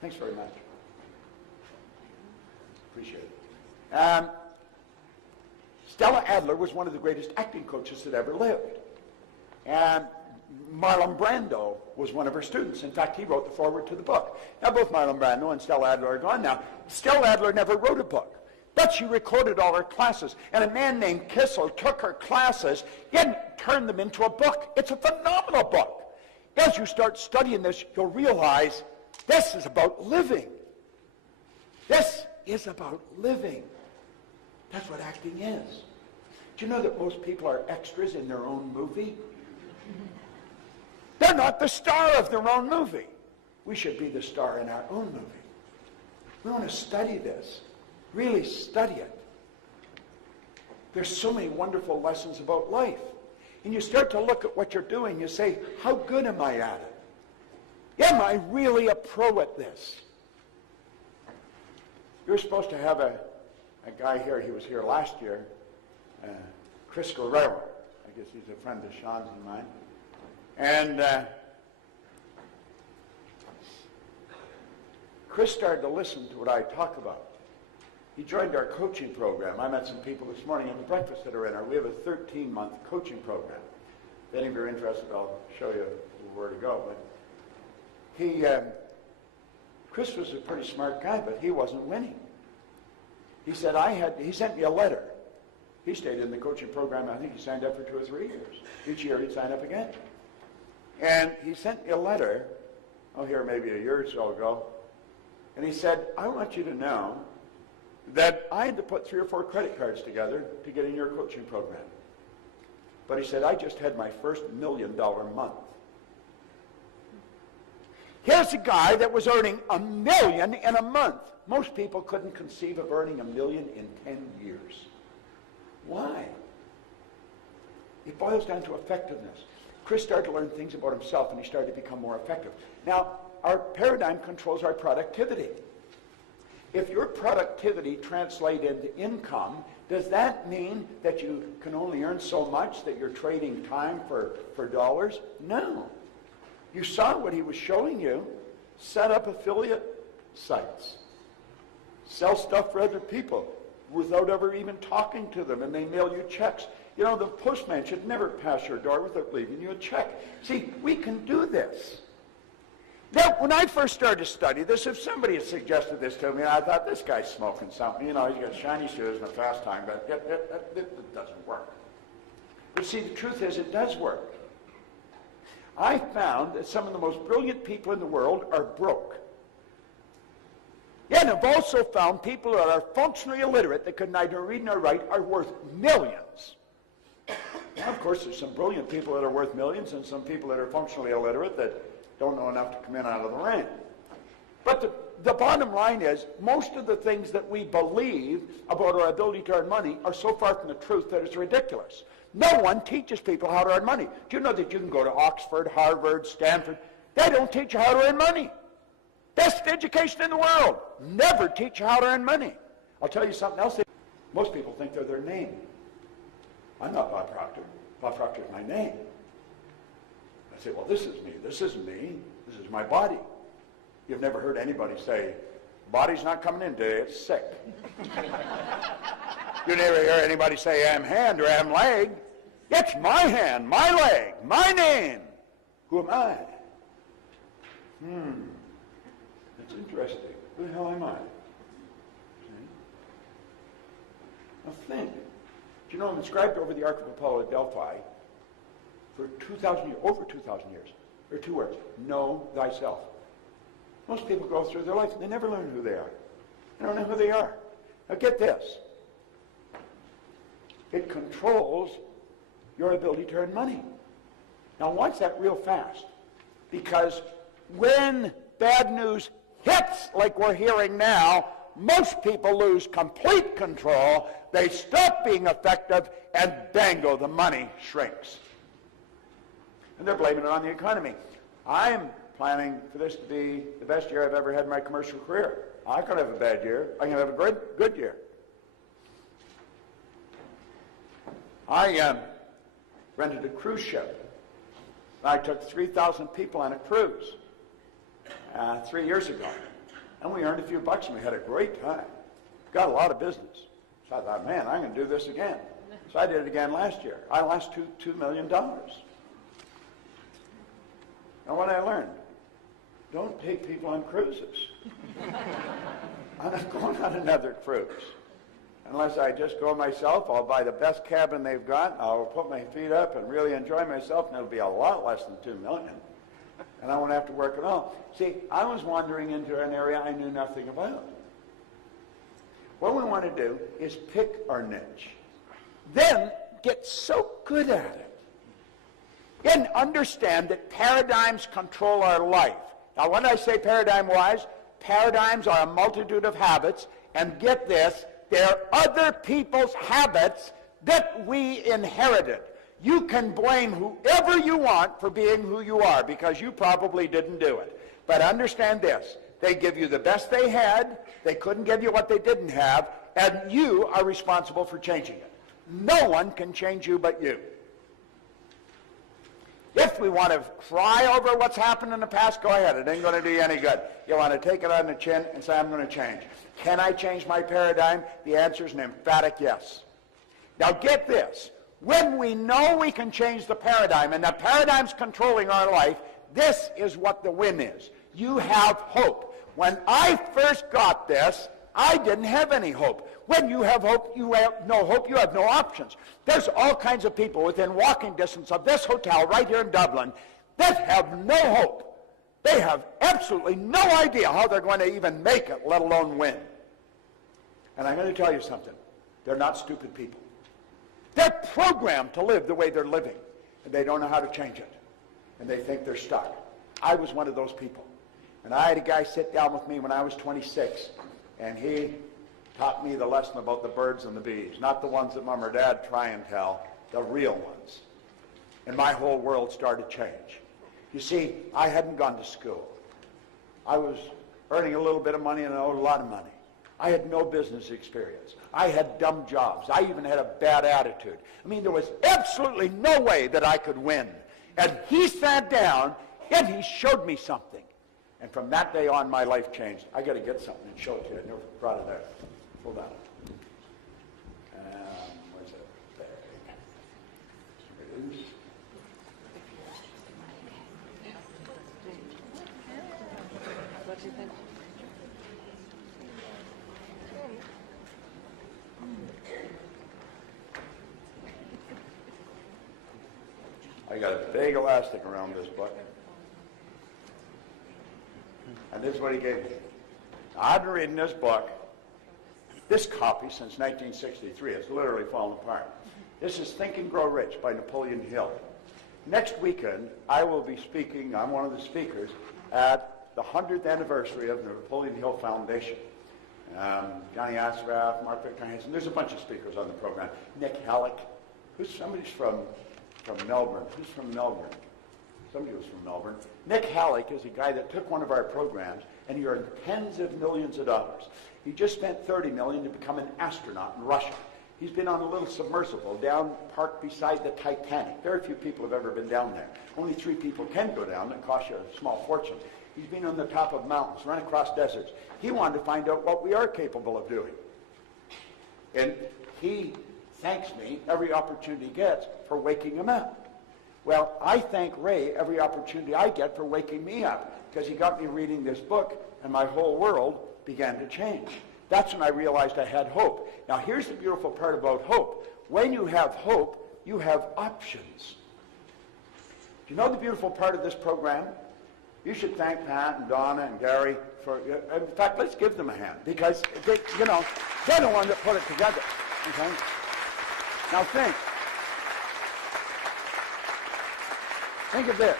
Thanks very much. Appreciate it. Stella Adler was one of the greatest acting coaches that ever lived. And Marlon Brando was one of her students. In fact, he wrote the foreword to the book. Now, both Marlon Brando and Stella Adler are gone now. Stella Adler never wrote a book. But she recorded all her classes. And a man named Kissel took her classes and turned them into a book. It's a phenomenal book. As you start studying this, you'll realize this is about living. This is about living. That's what acting is. Do you know that most people are extras in their own movie? They're not the star of their own movie. We should be the star in our own movie. We want to study this. Really study it. There's so many wonderful lessons about life. And you start to look at what you're doing, you say, how good am I at it? Am I really a pro at this? You're supposed to have a guy here, he was here last year, Chris Guerrero. I guess he's a friend of Sean's and mine. And Chris started to listen to what I talk about. He joined our coaching program. I met some people this morning at the breakfast that are in our. We have a 13-month coaching program. If any of you are interested, I'll show you where to go. But Chris was a pretty smart guy, but he wasn't winning. He said, he sent me a letter. He stayed in the coaching program. I think he signed up for 2 or 3 years. Each year he'd sign up again. And he sent me a letter, here maybe a year or so ago, and he said, I want you to know that I had to put 3 or 4 credit cards together to get in your coaching program. But he said, I just had my first $1 million month. Here's a guy that was earning $1 million in a month. Most people couldn't conceive of earning $1 million in 10 years. Why? It boils down to effectiveness. Chris started to learn things about himself, and he started to become more effective. Now, our paradigm controls our productivity. If your productivity translates into income, does that mean that you can only earn so much that you're trading time for dollars? No. You saw what he was showing you. Set up affiliate sites. Sell stuff for other people without ever even talking to them, and they mail you checks. You know, the postman should never pass your door without leaving you a check. See, we can do this. Now, when I first started to study this, if somebody had suggested this to me, I thought, this guy's smoking something. You know, he's got shiny shoes and a fast time, but it doesn't work. But see, the truth is, it does work. I found that some of the most brilliant people in the world are broke. Yeah, and I've also found people that are functionally illiterate that could neither read nor write are worth millions. Now, of course, there's some brilliant people that are worth millions and some people that are functionally illiterate that don't know enough to come in out of the rain. But the bottom line is, most of the things that we believe about our ability to earn money are so far from the truth that it's ridiculous. No one teaches people how to earn money. Do you know that you can go to Oxford, Harvard, Stanford? They don't teach you how to earn money. Best education in the world. Never teach you how to earn money. I'll tell you something else. Most people think they're their name. I'm not Bob Proctor. Bob Proctor is my name. I say, well, this is me. This isn't me. This is my body. You've never heard anybody say, body's not coming in today, it's sick. You never hear anybody say, I'm hand or I'm leg. It's my hand, my leg, my name. Who am I? That's interesting. Who the hell am I? See? Now think. Do you know I'm inscribed over the Ark of Apollo at Delphi for 2,000 years, over 2,000 years. There are 2 words. Know thyself. Most people go through their life and they never learn who they are. They don't know who they are. Now get this. It controls your ability to earn money. Now watch that real fast. Because when bad news hits like we're hearing now, most people lose complete control. They stop being effective, and bango, the money shrinks. And they're blaming it on the economy. I'm planning for this to be the best year I've ever had in my commercial career. I could have a bad year. I can have a good year. I rented a cruise ship. I took 3,000 people on a cruise 3 years ago. And we earned a few bucks and we had a great time. Got a lot of business. So I thought, man, I'm going to do this again. So I did it again last year. I lost $2 million. Now what I learned, don't take people on cruises. I'm not going on another cruise. Unless I just go myself, I'll buy the best cabin they've got, I'll put my feet up and really enjoy myself, and it'll be a lot less than $2 million. And I won't have to work at all. See, I was wandering into an area I knew nothing about. What we want to do is pick our niche. Then get so good at it. And understand that paradigms control our life. Now, when I say paradigm-wise, paradigms are a multitude of habits, and get this, they're other people's habits that we inherited. You can blame whoever you want for being who you are because you probably didn't do it. But understand this, they give you the best they had, they couldn't give you what they didn't have, and you are responsible for changing it. No one can change you but you. If we want to cry over what's happened in the past, go ahead. It ain't going to do you any good. You want to take it on the chin and say, I'm going to change. Can I change my paradigm? The answer is an emphatic yes. Now get this. When we know we can change the paradigm, and the paradigm's controlling our life, this is what the win is. You have hope. When I first got this, I didn't have any hope. When you have hope, you have no hope, you have no options. There's all kinds of people within walking distance of this hotel right here in Dublin that have no hope. They have absolutely no idea how they're going to even make it, let alone win. And I'm going to tell you something. They're not stupid people. They're programmed to live the way they're living, and they don't know how to change it. And they think they're stuck. I was one of those people. And I had a guy sit down with me when I was 26, and he taught me the lesson about the birds and the bees, not the ones that Mom or Dad try and tell, the real ones. And my whole world started to change. You see, I hadn't gone to school. I was earning a little bit of money and I owed a lot of money. I had no business experience. I had dumb jobs. I even had a bad attitude. I mean, there was absolutely no way that I could win. And he sat down and he showed me something. And from that day on, my life changed. I got to get something and show it to you. I never brought it out. Hold on. Where's it? There. Here it is. What do you think? I got a big elastic around this book. And this is what he gave me. I've been reading this book, this copy, since 1963. It's literally fallen apart. This is Think and Grow Rich by Napoleon Hill. Next weekend, I will be speaking, I'm one of the speakers, at the 100th anniversary of the Napoleon Hill Foundation. Johnny Asraf, Mark Victor Hansen, there's a bunch of speakers on the program. Nick Halleck, somebody's from Melbourne. Who's from Melbourne? Somebody was from Melbourne. Nick Halleck is a guy that took one of our programs and he earned tens of millions of dollars. He just spent $30 million to become an astronaut in Russia. He's been on a little submersible down parked beside the Titanic. Very few people have ever been down there. Only 3 people can go down. It costs you a small fortune. He's been on the top of mountains, run across deserts. He wanted to find out what we are capable of doing. And he thanks me every opportunity he gets for waking him up. Well, I thank Ray every opportunity I get for waking me up, because he got me reading this book and my whole world began to change. That's when I realized I had hope. Now here's the beautiful part about hope. When you have hope, you have options. Do you know the beautiful part of this program? You should thank Pat and Donna and Gary for, in fact, let's give them a hand, because they, they're the ones that put it together. Okay? Now think of this.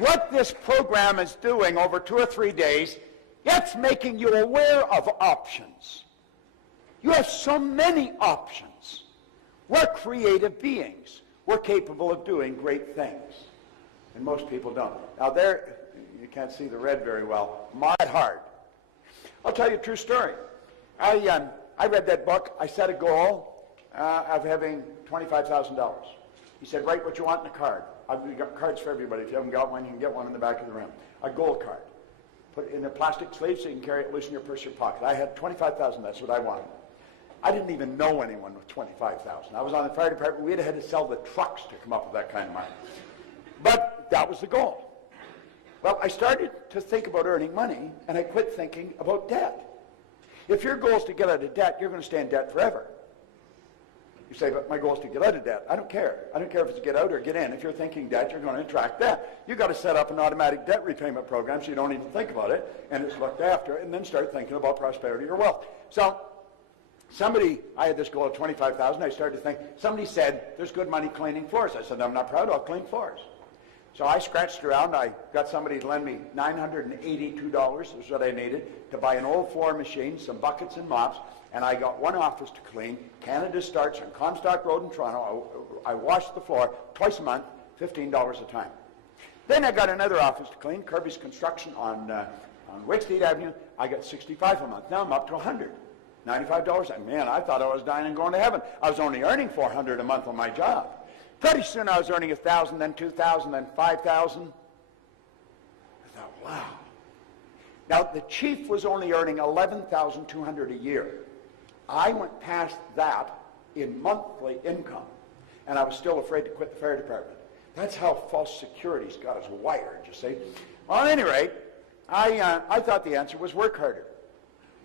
What this program is doing over 2 or 3 days, it's making you aware of options. You have so many options. We're creative beings. We're capable of doing great things. And most people don't. Now there, you can't see the red very well. My heart. I'll tell you a true story. I read that book. I set a goal of having $25,000. He said, write what you want in a card. I've got cards for everybody. If you haven't got one, you can get one in the back of the room. A gold card. Put it in a plastic sleeve so you can carry it loose in your purse or pocket. I had $25,000. That's what I wanted. I didn't even know anyone with $25,000. I was on the fire department. We had to sell the trucks to come up with that kind of money. But that was the goal. Well, I started to think about earning money, and I quit thinking about debt. If your goal is to get out of debt, you're going to stay in debt forever. You say, but my goal is to get out of debt. I don't care. I don't care if it's to get out or get in. If you're thinking debt, you're going to attract debt. You've got to set up an automatic debt repayment program so you don't even think about it, and it's looked after, and then start thinking about prosperity or wealth. So I had this goal of $25,000. I started to think, somebody said, there's good money cleaning floors. I said, I'm not proud, I'll clean floors. So I scratched around. I got somebody to lend me $982, is what I needed, to buy an old floor machine, some buckets and mops, and I got one office to clean. Canada starts on Comstock Road in Toronto. I washed the floor twice a month, $15 a time. Then I got another office to clean, Kirby's Construction on Wakefield Avenue. I got $65 a month. Now I'm up to $100. $95. Man, I thought I was dying and going to heaven. I was only earning $400 a month on my job. Pretty soon I was earning $1,000, then $2,000, then $5,000. I thought, wow. Now the chief was only earning $11,200 a year. I went past that in monthly income, and I was still afraid to quit the fire department. That's how false security's got us wired, you see. Well, at any rate, I thought the answer was work harder.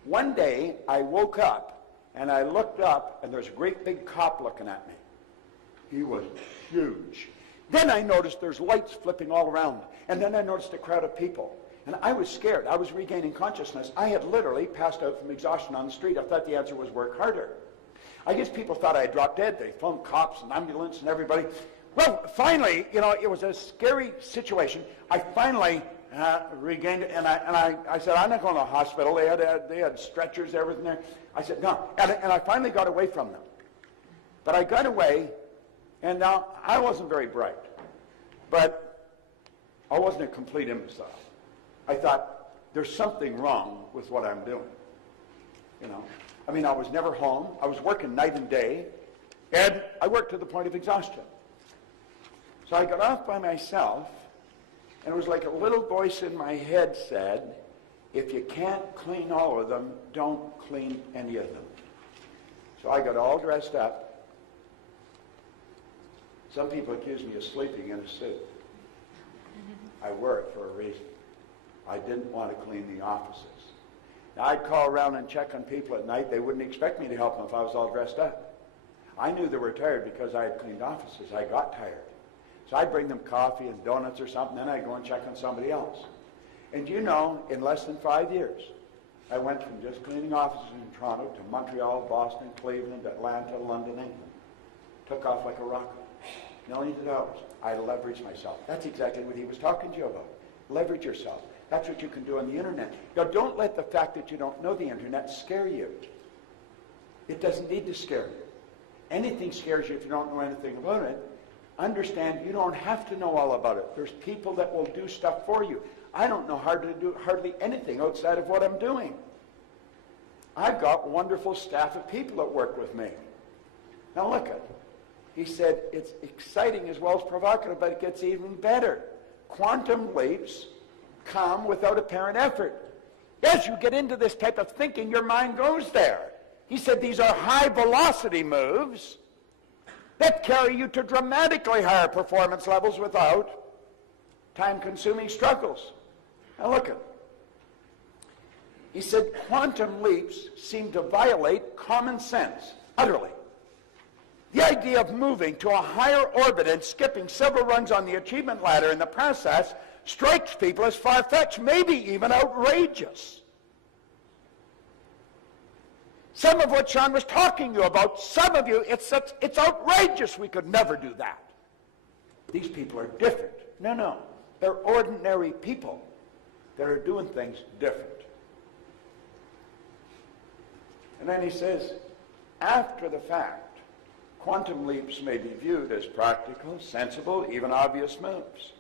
One day, I woke up, and I looked up, and there's a great big cop looking at me. He was huge. Then I noticed there's lights flipping all around me. And then I noticed a crowd of people. And I was scared. I was regaining consciousness. I had literally passed out from exhaustion on the street. I thought the answer was work harder. I guess people thought I had dropped dead. They phoned cops and ambulance and everybody. Well, finally, it was a scary situation. I finally regained it, and I said, I'm not going to the hospital. They had stretchers, everything there. I said, no. And I finally got away from them. But I got away, and now I wasn't very bright. But I wasn't a complete imbecile. I thought, there's something wrong with what I'm doing. I was never home. I was working night and day, and I worked to the point of exhaustion. So I got off by myself, and it was like a little voice in my head said, if you can't clean all of them, don't clean any of them. So I got all dressed up. Some people accuse me of sleeping in a suit. I wear it for a reason. I didn't want to clean the offices. Now, I'd call around and check on people at night. They wouldn't expect me to help them if I was all dressed up. I knew they were tired because I had cleaned offices. I got tired. So I'd bring them coffee and donuts or something, then I'd go and check on somebody else. And in less than 5 years, I went from just cleaning offices in Toronto to Montreal, Boston, Cleveland, Atlanta, London, England. Took off like a rocket. Millions of dollars. I leveraged myself. That's exactly what he was talking to you about. Leverage yourself. That's what you can do on the internet. Now, don't let the fact that you don't know the internet scare you. It doesn't need to scare you. Anything scares you if you don't know anything about it. Understand you don't have to know all about it. There's people that will do stuff for you. I don't know how to do hardly anything outside of what I'm doing. I've got wonderful staff of people that work with me. Now look at it. He said it's exciting as well as provocative, but it gets even better. Quantum leaps come without apparent effort. As you get into this type of thinking, your mind goes there. He said these are high velocity moves that carry you to dramatically higher performance levels without time-consuming struggles. Now look at it. He said quantum leaps seem to violate common sense utterly. The idea of moving to a higher orbit and skipping several rungs on the achievement ladder in the process strikes people as far-fetched, maybe even outrageous. Some of what Sean was talking to you about, some of you, it's outrageous. We could never do that. These people are different. No. They're ordinary people that are doing things different. And then he says, after the fact, quantum leaps may be viewed as practical, sensible, even obvious moves.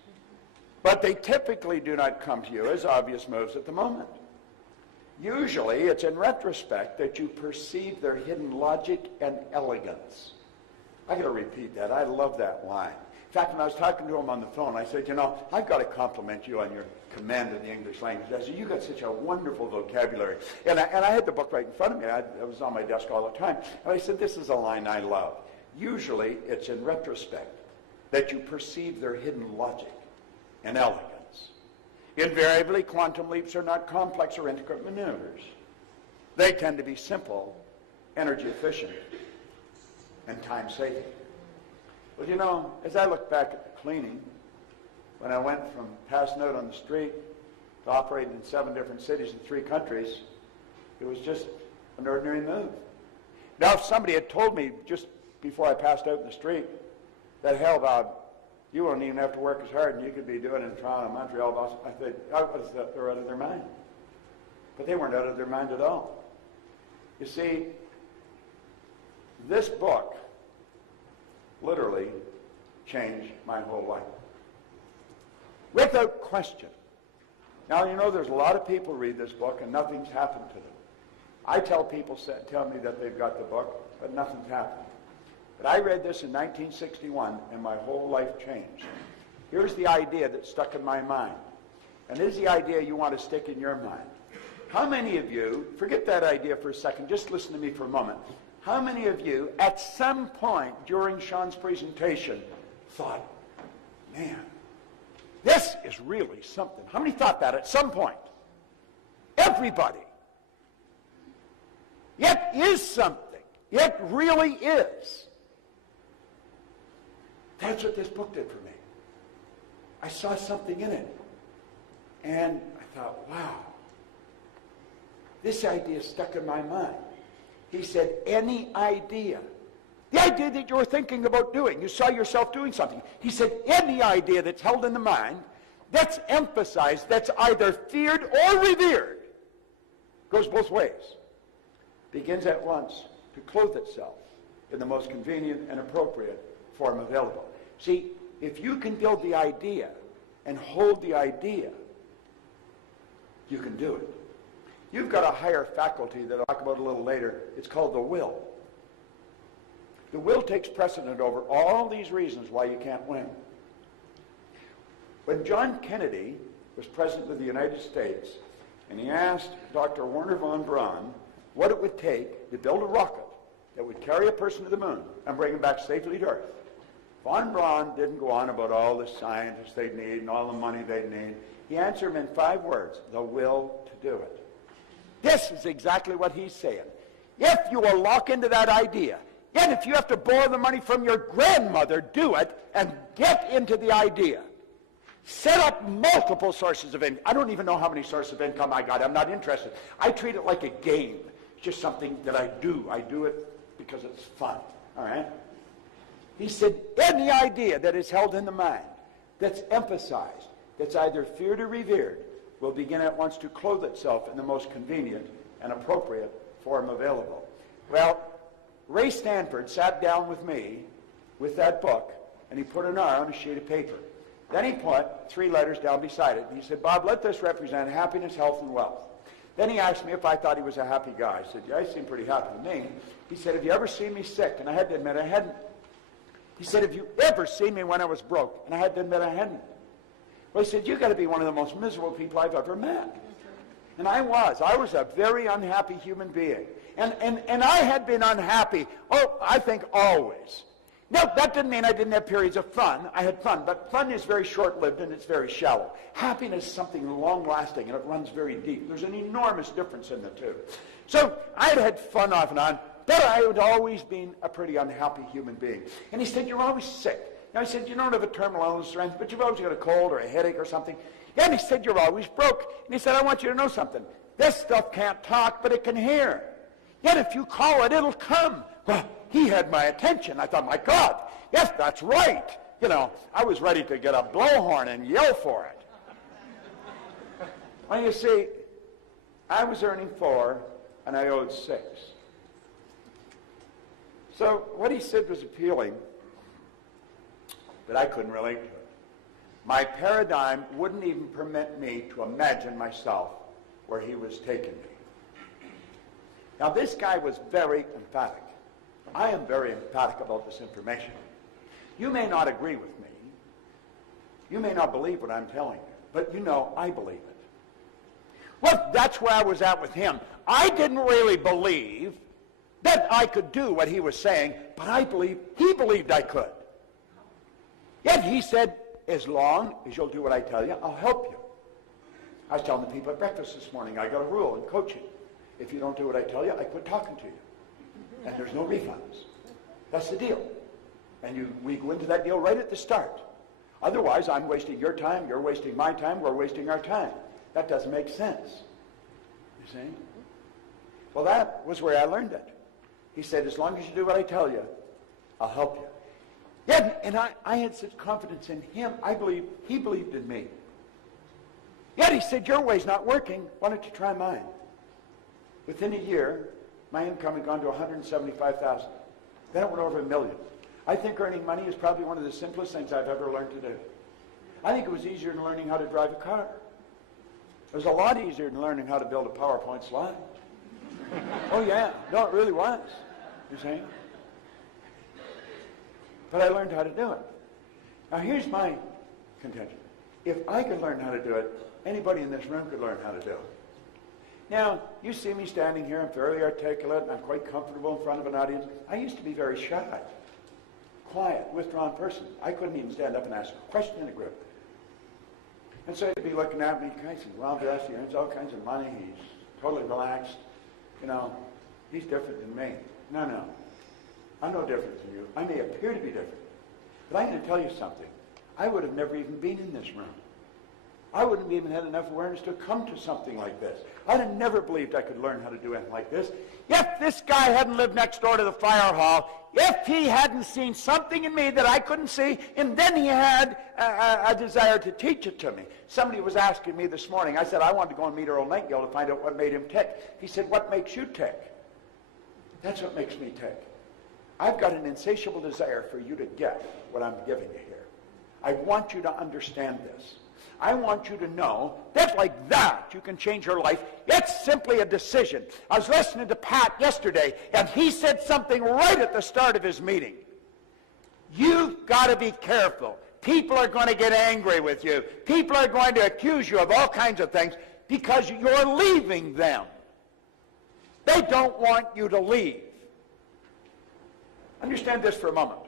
But they typically do not come to you as obvious moves at the moment. Usually, it's in retrospect that you perceive their hidden logic and elegance. I got to repeat that. I love that line. In fact, when I was talking to him on the phone, I said, I've got to compliment you on your command of the English language. I said, you got such a wonderful vocabulary. And I had the book right in front of me. It was on my desk all the time. And I said, this is a line I love. Usually, it's in retrospect that you perceive their hidden logic and elegance. Invariably, quantum leaps are not complex or intricate maneuvers. They tend to be simple, energy efficient, and time-saving. Well, as I look back at the cleaning, when I went from passing out on the street to operating in 7 different cities in 3 countries, it was just an ordinary move. Now, if somebody had told me just before I passed out in the street that, hell, Bob, you won't even have to work as hard and you could be doing it in Toronto, Montreal, Boston, I said, they're out of their mind. But they weren't out of their mind at all. You see, this book literally changed my whole life. Without question. Now, there's a lot of people read this book and nothing's happened to them. I tell people, tell me that they've got the book, but nothing's happened. But I read this in 1961 and my whole life changed. Here's the idea that stuck in my mind. And here's the idea you want to stick in your mind. How many of you, forget that idea for a second, just listen to me for a moment. How many of you, at some point during Sean's presentation, thought, man, this is really something? How many thought that at some point? Everybody. It is something. It really is. That's what this book did for me. I saw something in it. And I thought, wow, this idea stuck in my mind. He said, any idea. The idea that you were thinking about doing. You saw yourself doing something. He said, any idea that's held in the mind, that's emphasized, that's either feared or revered, goes both ways. Begins at once to clothe itself in the most convenient and appropriate form available. See, if you can build the idea and hold the idea, you can do it. You've got a higher faculty that I'll talk about a little later. It's called the will. The will takes precedent over all these reasons why you can't win. When John Kennedy was President of the United States, and he asked Dr. Wernher von Braun what it would take to build a rocket that would carry a person to the moon and bring him back safely to Earth, von Braun didn't go on about all the scientists they'd need and all the money they'd need. He answered him in 5 words, the will to do it. This is exactly what he's saying. If you will lock into that idea, and if you have to borrow the money from your grandmother, do it and get into the idea. Set up multiple sources of income. I don't even know how many sources of income I got. I'm not interested. I treat it like a game. It's just something that I do. I do it because it's fun. All right? He said, any idea that is held in the mind, that's emphasized, that's either feared or revered, will begin at once to clothe itself in the most convenient and appropriate form available. Well, Ray Stanford sat down with me with that book, and he put an R on a sheet of paper. Then he put 3 letters down beside it. And he said, Bob, let this represent happiness, health, and wealth. Then he asked me if I thought he was a happy guy. I said, yeah, he seemed pretty happy to me. He said, have you ever seen me sick? And I had to admit I hadn't. He said, have you ever seen me when I was broke? And I had to admit I hadn't. Well, he said, you've got to be one of the most miserable people I've ever met. And I was. I was a very unhappy human being. And I had been unhappy, I think always. Now, that didn't mean I didn't have periods of fun. I had fun, but fun is very short-lived and it's very shallow. Happiness is something long-lasting and it runs very deep. There's an enormous difference in the two. So I had fun off and on, but I had always been a pretty unhappy human being. And he said, you're always sick. Now, he said, you don't have a terminal illness or anything, but you've always got a cold or a headache or something. And he said, you're always broke. And he said, I want you to know something. This stuff can't talk, but it can hear. Yet if you call it, it'll come. Well, he had my attention. I thought, my God, yes, that's right. You know, I was ready to get a blowhorn and yell for it. Well, you see, I was earning 4 and I owed 6. So what he said was appealing, but I couldn't relate to it. My paradigm wouldn't even permit me to imagine myself where he was taking me. Now, this guy was very emphatic. I am very emphatic about this information. You may not agree with me. You may not believe what I'm telling you, but you know I believe it. Well, that's where I was at with him. I didn't really believe that I could do what he was saying, but I believe he believed I could. Yet he said, as long as you'll do what I tell you, I'll help you. I was telling the people at breakfast this morning, I got a rule in coaching. If you don't do what I tell you, I quit talking to you. And there's no refunds. That's the deal. And we go into that deal right at the start. Otherwise, I'm wasting your time, you're wasting my time, we're wasting our time. That doesn't make sense. You see? Well, that was where I learned it. He said, as long as you do what I tell you, I'll help you. Yeah, and I had such confidence in him. I believe he believed in me. Yet he said, your way's not working. Why don't you try mine? Within a year, my income had gone to $175,000. Then it went over $1 million. I think earning money is probably one of the simplest things I've ever learned to do. I think it was easier than learning how to drive a car. It was a lot easier than learning how to build a PowerPoint slide. Oh yeah, no, it really was. You see? But I learned how to do it. Now here's my contention. If I could learn how to do it, anybody in this room could learn how to do it. Now, you see me standing here, I'm fairly articulate, and I'm quite comfortable in front of an audience. I used to be very shy, quiet, withdrawn person. I couldn't even stand up and ask a question in a group. And so he'd be looking at me, guys, he's well dressed, he earns all kinds of money, he's totally relaxed. You know, he's different than me. No, no. I'm no different than you. I may appear to be different. But I'm going to tell you something. I would have never even been in this room. I wouldn't have even had enough awareness to come to something like this. I'd have never believed I could learn how to do anything like this. If this guy hadn't lived next door to the fire hall, if he hadn't seen something in me that I couldn't see, and then he had a desire to teach it to me. Somebody was asking me this morning, I said, I wanted to go and meet Earl Nightingale to find out what made him tick. He said, what makes you tick? That's what makes me tick. I've got an insatiable desire for you to get what I'm giving you here. I want you to understand this. I want you to know that like that you can change your life. It's simply a decision. I was listening to Pat yesterday, and he said something right at the start of his meeting. You've got to be careful. People are going to get angry with you. People are going to accuse you of all kinds of things because you're leaving them. They don't want you to leave. Understand this for a moment.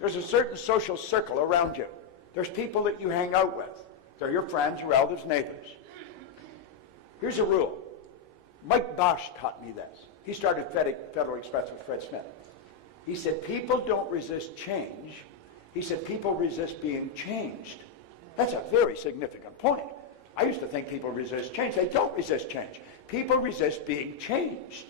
There's a certain social circle around you. There's people that you hang out with. They're your friends, your relatives, neighbors. Here's a rule. Mike Bosch taught me this. He started Federal Express with Fred Smith. He said, people don't resist change. He said, people resist being changed. That's a very significant point. I used to think people resist change. They don't resist change. People resist being changed.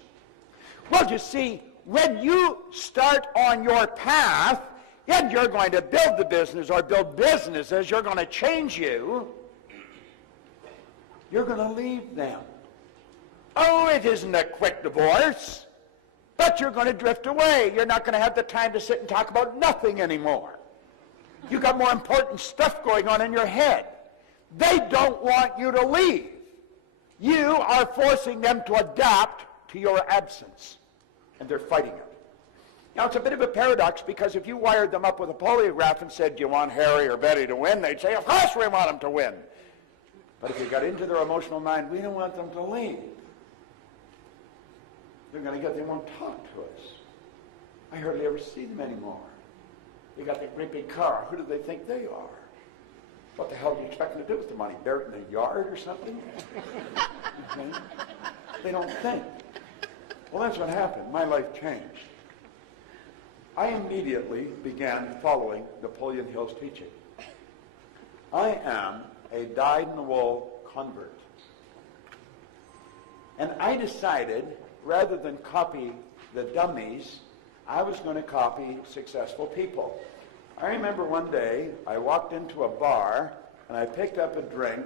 Well, you see, when you start on your path, and you're going to build the business or build businesses, you're going to change you, you're going to leave them. Oh, it isn't a quick divorce, but you're going to drift away. You're not going to have the time to sit and talk about nothing anymore. You've got more important stuff going on in your head. They don't want you to leave. You are forcing them to adapt to your absence, and they're fighting it. Now, it's a bit of a paradox because if you wired them up with a polygraph and said, do you want Harry or Betty to win? They'd say, of course we want them to win. But if you got into their emotional mind, we don't want them to leave. They're going to get, they won't talk to us. I hardly ever see them anymore. They got that great big car. Who do they think they are? What the hell do you expect them to do with the money? Bury it in the yard or something? Okay? They don't think. Well, that's what happened. My life changed. I immediately began following Napoleon Hill's teaching. I am a dyed-in-the-wool convert. And I decided, rather than copy the dummies, I was going to copy successful people. I remember one day, I walked into a bar, and I picked up a drink,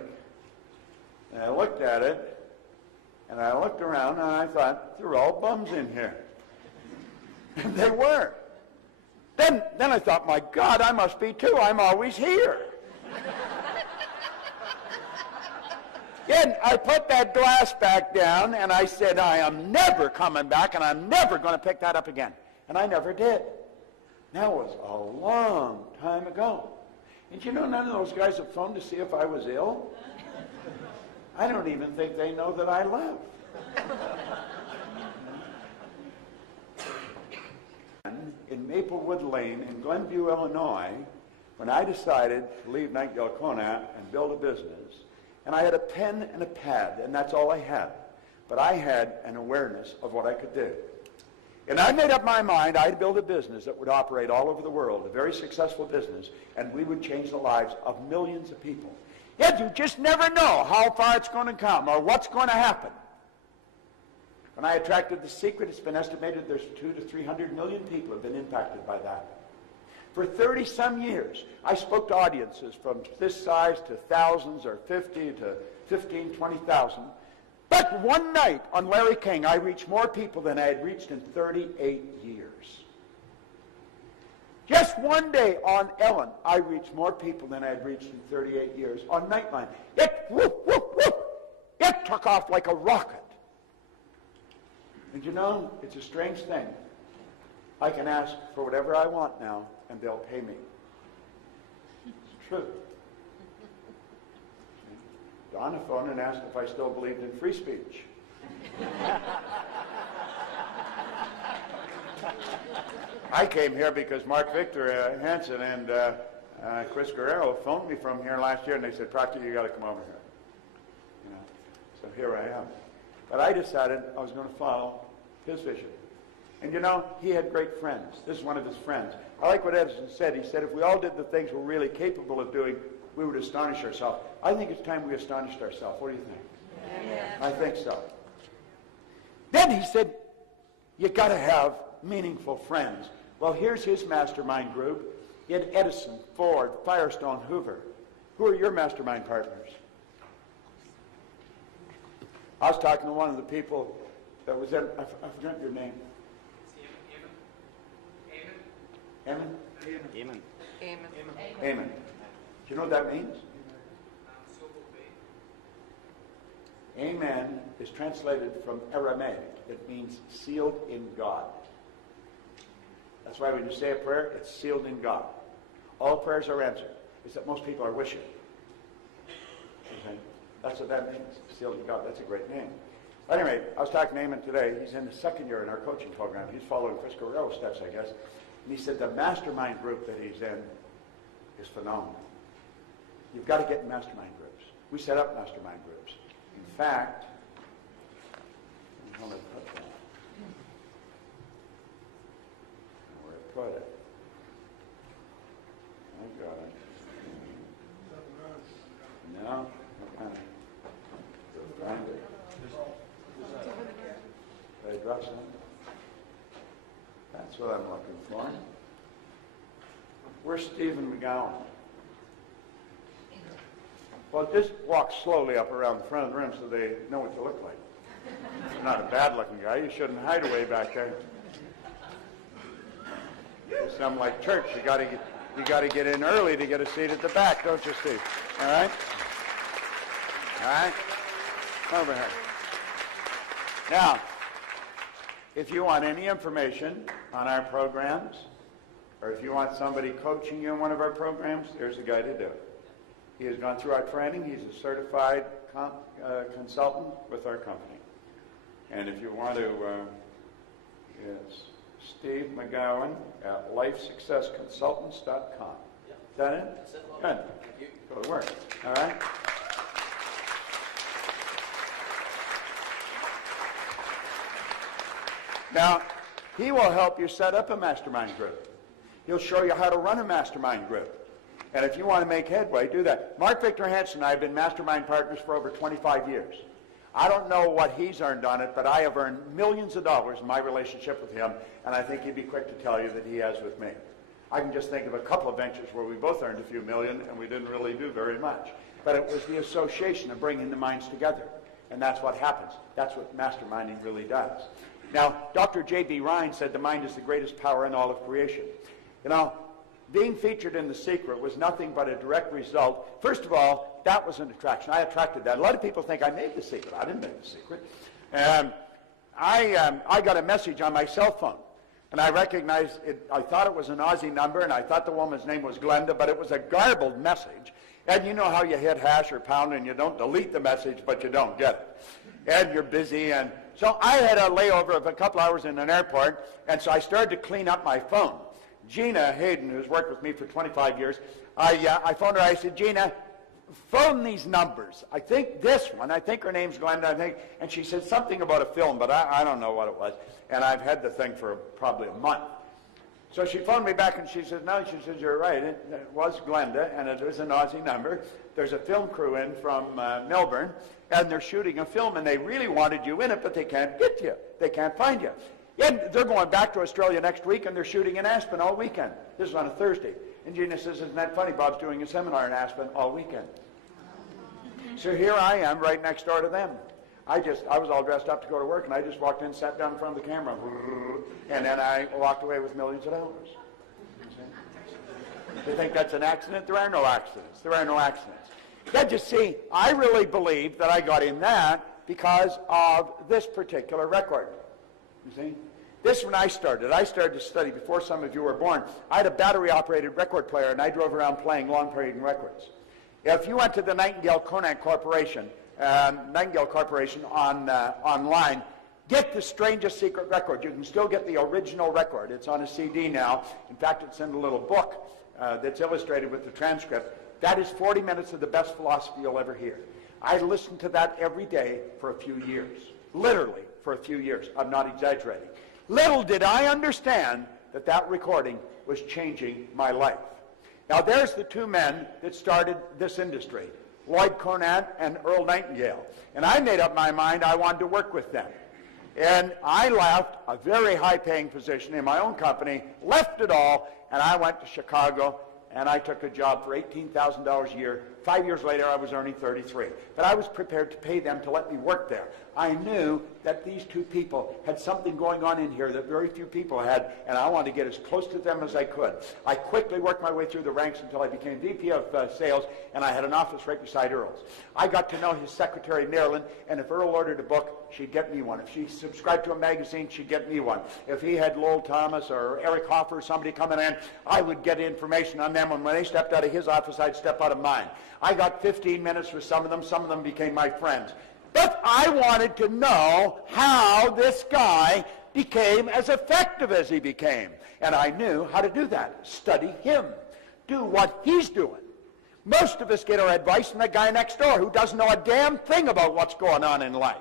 and I looked at it, and I looked around, and I thought, they're all bums in here. And they were. Then I thought, my God, I must be too. I'm always here. Then I put that glass back down, and I said, I am never coming back, and I'm never going to pick that up again. And I never did. That was a long time ago. And you know, none of those guys have phoned to see if I was ill. I don't even think they know that I left. In Maplewood Lane in Glenview, Illinois, when I decided to leave Nightingale Conant and build a business, and I had a pen and a pad, and that's all I had. But I had an awareness of what I could do. And I made up my mind I'd build a business that would operate all over the world, a very successful business, and we would change the lives of millions of people. Yet you just never know how far it's going to come or what's going to happen. When I attracted The Secret, it's been estimated there's 200 to 300 million people have been impacted by that. For 30-some years, I spoke to audiences from this size to thousands or 50 to 15, 20,000. But one night on Larry King, I reached more people than I had reached in 38 years. Just one day on Ellen, I reached more people than I had reached in 38 years. On Nightline, it took off like a rocket. And you know, it's a strange thing. I can ask for whatever I want now, and they'll pay me. It's true. Donna phoned and asked if I still believed in free speech. I came here because Mark Victor Hansen and Chris Guerrero phoned me from here last year, and they said, Proctor, you got to come over here. You know, so here I am. But I decided I was going to follow his vision. And you know, he had great friends. This is one of his friends. I like what Edison said. He said, if we all did the things we're really capable of doing, we would astonish ourselves. I think it's time we astonished ourselves. What do you think? Yeah. I think so. Then he said, you got to have meaningful friends. Well, here's his mastermind group. He had Edison, Ford, Firestone, Hoover. Who are your mastermind partners? I was talking to one of the people that was in, I forgot your name. Amen? Amen. Amen. Do you know what that means? Amen is translated from Aramaic. It means sealed in God. That's why when you say a prayer, it's sealed in God. All prayers are answered. It's that most people are wishing. Okay? That's what that means, sealed in God. That's a great name. Anyway, I was talking to Eamon today. He's in the second year in our coaching program. He's following Chris Guerrero's steps, I guess. And he said the mastermind group that he's in is phenomenal. You've got to get in mastermind groups. We set up mastermind groups. In fact, where I put it. I got it. No, I kind of find it. Did I drop something? That's what I'm looking for. Where's Stephen McGowan? Well, just walk slowly up around the front of the room so they know what you look like. You're not a bad-looking guy. You shouldn't hide away back there. You sound like church. You got to get in early to get a seat at the back, don't you, Steve? All right. All right. Come over here. Now, if you want any information on our programs, or if you want somebody coaching you in one of our programs, there's a guy to do it. He has gone through our training. He's a certified consultant with our company. And if you want to, it's Steve McGowan at lifesuccessconsultants.com. Is that it? That's it. Good. Thank you. Go to work. All right? Now, he will help you set up a mastermind group. He'll show you how to run a mastermind group. And if you want to make headway, do that. Mark Victor Hansen and I have been mastermind partners for over 25 years. I don't know what he's earned on it, but I have earned millions of dollars in my relationship with him, and I think he'd be quick to tell you that he has with me. I can just think of a couple of ventures where we both earned a few million, and we didn't really do very much. But it was the association of bringing the minds together, and that's what happens. That's what masterminding really does. Now, Dr. J.B. Ryan said the mind is the greatest power in all of creation. You know, being featured in The Secret was nothing but a direct result. First of all, that was an attraction. I attracted that. A lot of people think I made The Secret. I didn't make The Secret. I got a message on my cell phone, and I recognized it. I thought it was an Aussie number, and I thought the woman's name was Glenda, but it was a garbled message. And you know how you hit hash or pound, and you don't delete the message, but you don't get it. And you're busy, and so I had a layover of a couple hours in an airport, and so I started to clean up my phone. Gina Hayden, who's worked with me for 25 years, I phoned her. I said, Gina, phone these numbers. I think this one. I think her name's Glenda. And she said something about a film, but I don't know what it was. And I've had the thing for probably a month. So she phoned me back, and she said, no, she says, you're right. It was Glenda, and it was an Aussie number. There's a film crew in from Melbourne, and they're shooting a film, and they really wanted you in it, but they can't get you. They can't find you. And they're going back to Australia next week, and they're shooting in Aspen all weekend. This is on a Thursday. And Gina says, isn't that funny? Bob's doing a seminar in Aspen all weekend. So here I am right next door to them. I was all dressed up to go to work, and I just walked in, sat down in front of the camera, and then I walked away with millions of dollars. They think that's an accident? There are no accidents. There are no accidents. Then you see, I really believe that I got in that because of this particular record. You see? This when I started to study before some of you were born. I had a battery-operated record player, and I drove around playing long-playing records. If you went to the Nightingale Corporation online, get the Strangest Secret record. You can still get the original record. It's on a CD now. In fact, it's in a little book. that's illustrated with the transcript, that is 40 minutes of the best philosophy you'll ever hear. I listened to that every day for a few years. Literally for a few years. I'm not exaggerating. Little did I understand that that recording was changing my life. Now there's the two men that started this industry, Lloyd Conant and Earl Nightingale. And I made up my mind I wanted to work with them. And I left a very high-paying position in my own company, left it all, and I went to Chicago, and I took a job for $18,000 a year. 5 years later, I was earning $33,000. But I was prepared to pay them to let me work there. I knew that these two people had something going on in here that very few people had, and I wanted to get as close to them as I could. I quickly worked my way through the ranks until I became VP of sales, and I had an office right beside Earl's. I got to know his secretary, Marilyn, and if Earl ordered a book, she'd get me one. If she subscribed to a magazine, she'd get me one. If he had Lowell Thomas or Eric Hoffer or somebody coming in, I would get information on them, and when they stepped out of his office, I'd step out of mine. I got 15 minutes with some of them became my friends. But I wanted to know how this guy became as effective as he became. And I knew how to do that. Study him. Do what he's doing. Most of us get our advice from the guy next door who doesn't know a damn thing about what's going on in life.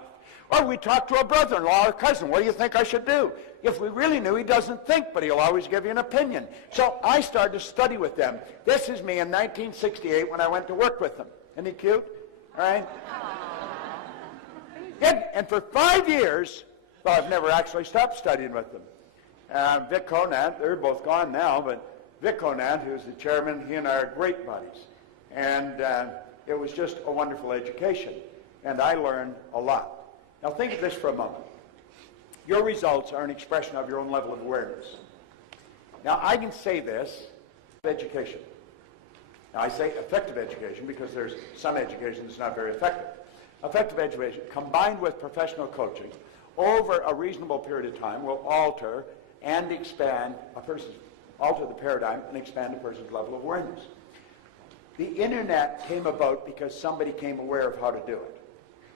Or we talk to a brother-in-law or cousin. What do you think I should do? If we really knew, he doesn't think, but he'll always give you an opinion. So I started to study with them. This is me in 1968 when I went to work with them. Isn't he cute? All right? And for 5 years, well, I've never actually stopped studying with them. Vic Conant, they're both gone now, but Vic Conant, who's the chairman, he and I are great buddies. And it was just a wonderful education. And I learned a lot. Now think of this for a moment. Your results are an expression of your own level of awareness. Now I can say this, education. Now I say effective education because there's some education that's not very effective. Effective education combined with professional coaching over a reasonable period of time will alter and expand alter the paradigm and expand a person's level of awareness. The internet came about because somebody came aware of how to do it.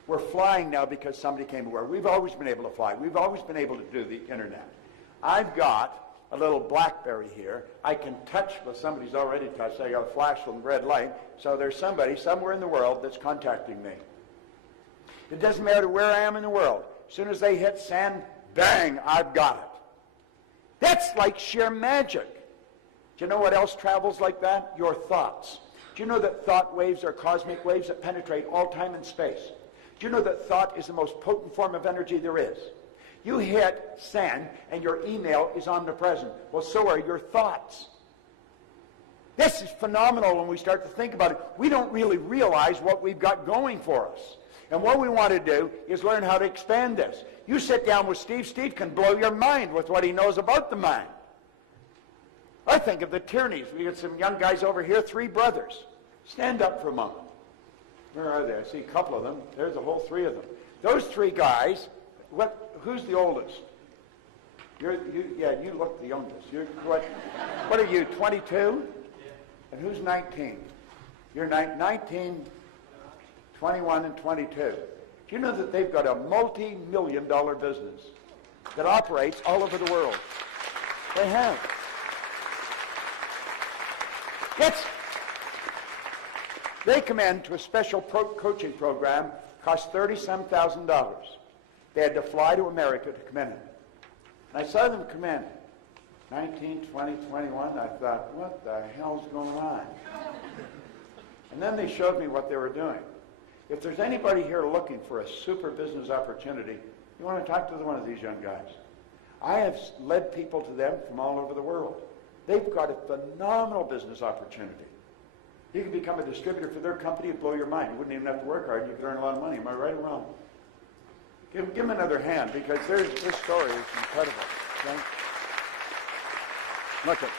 We're flying now because somebody came aware. We've always been able to fly. We've always been able to do the internet. I've got a little BlackBerry here. I can touch what somebody's already touched. I got a flash from red light. So there's somebody somewhere in the world that's contacting me. It doesn't matter where I am in the world. As soon as they hit send, bang, I've got it. That's like sheer magic. Do you know what else travels like that? Your thoughts. Do you know that thought waves are cosmic waves that penetrate all time and space? Do you know that thought is the most potent form of energy there is? You hit send and your email is omnipresent. Well, so are your thoughts. This is phenomenal when we start to think about it. We don't really realize what we've got going for us. And what we want to do is learn how to expand this. You sit down with Steve. Steve can blow your mind with what he knows about the mind. I think of the Tierneys. We got some young guys over here, 3 brothers. Stand up for a moment. Where are they? I see a couple of them. There's the whole 3 of them. Those 3 guys, who's the oldest? You look the youngest. What are you, 22? And who's 19? You're 19, 21, and 22. Do you know that they've got a multi-million-dollar business that operates all over the world? They have. They come in to a special coaching program, cost $30,000. They had to fly to America to come in. And I saw them come in, 19, 20, 21. I thought, what the hell's going on? And then they showed me what they were doing. If there's anybody here looking for a super business opportunity, you want to talk to one of these young guys. I have led people to them from all over the world. They've got a phenomenal business opportunity. You can become a distributor for their company and blow your mind. You wouldn't even have to work hard. You could earn a lot of money. Am I right or wrong? Give them another hand because this story is incredible. Okay? Look at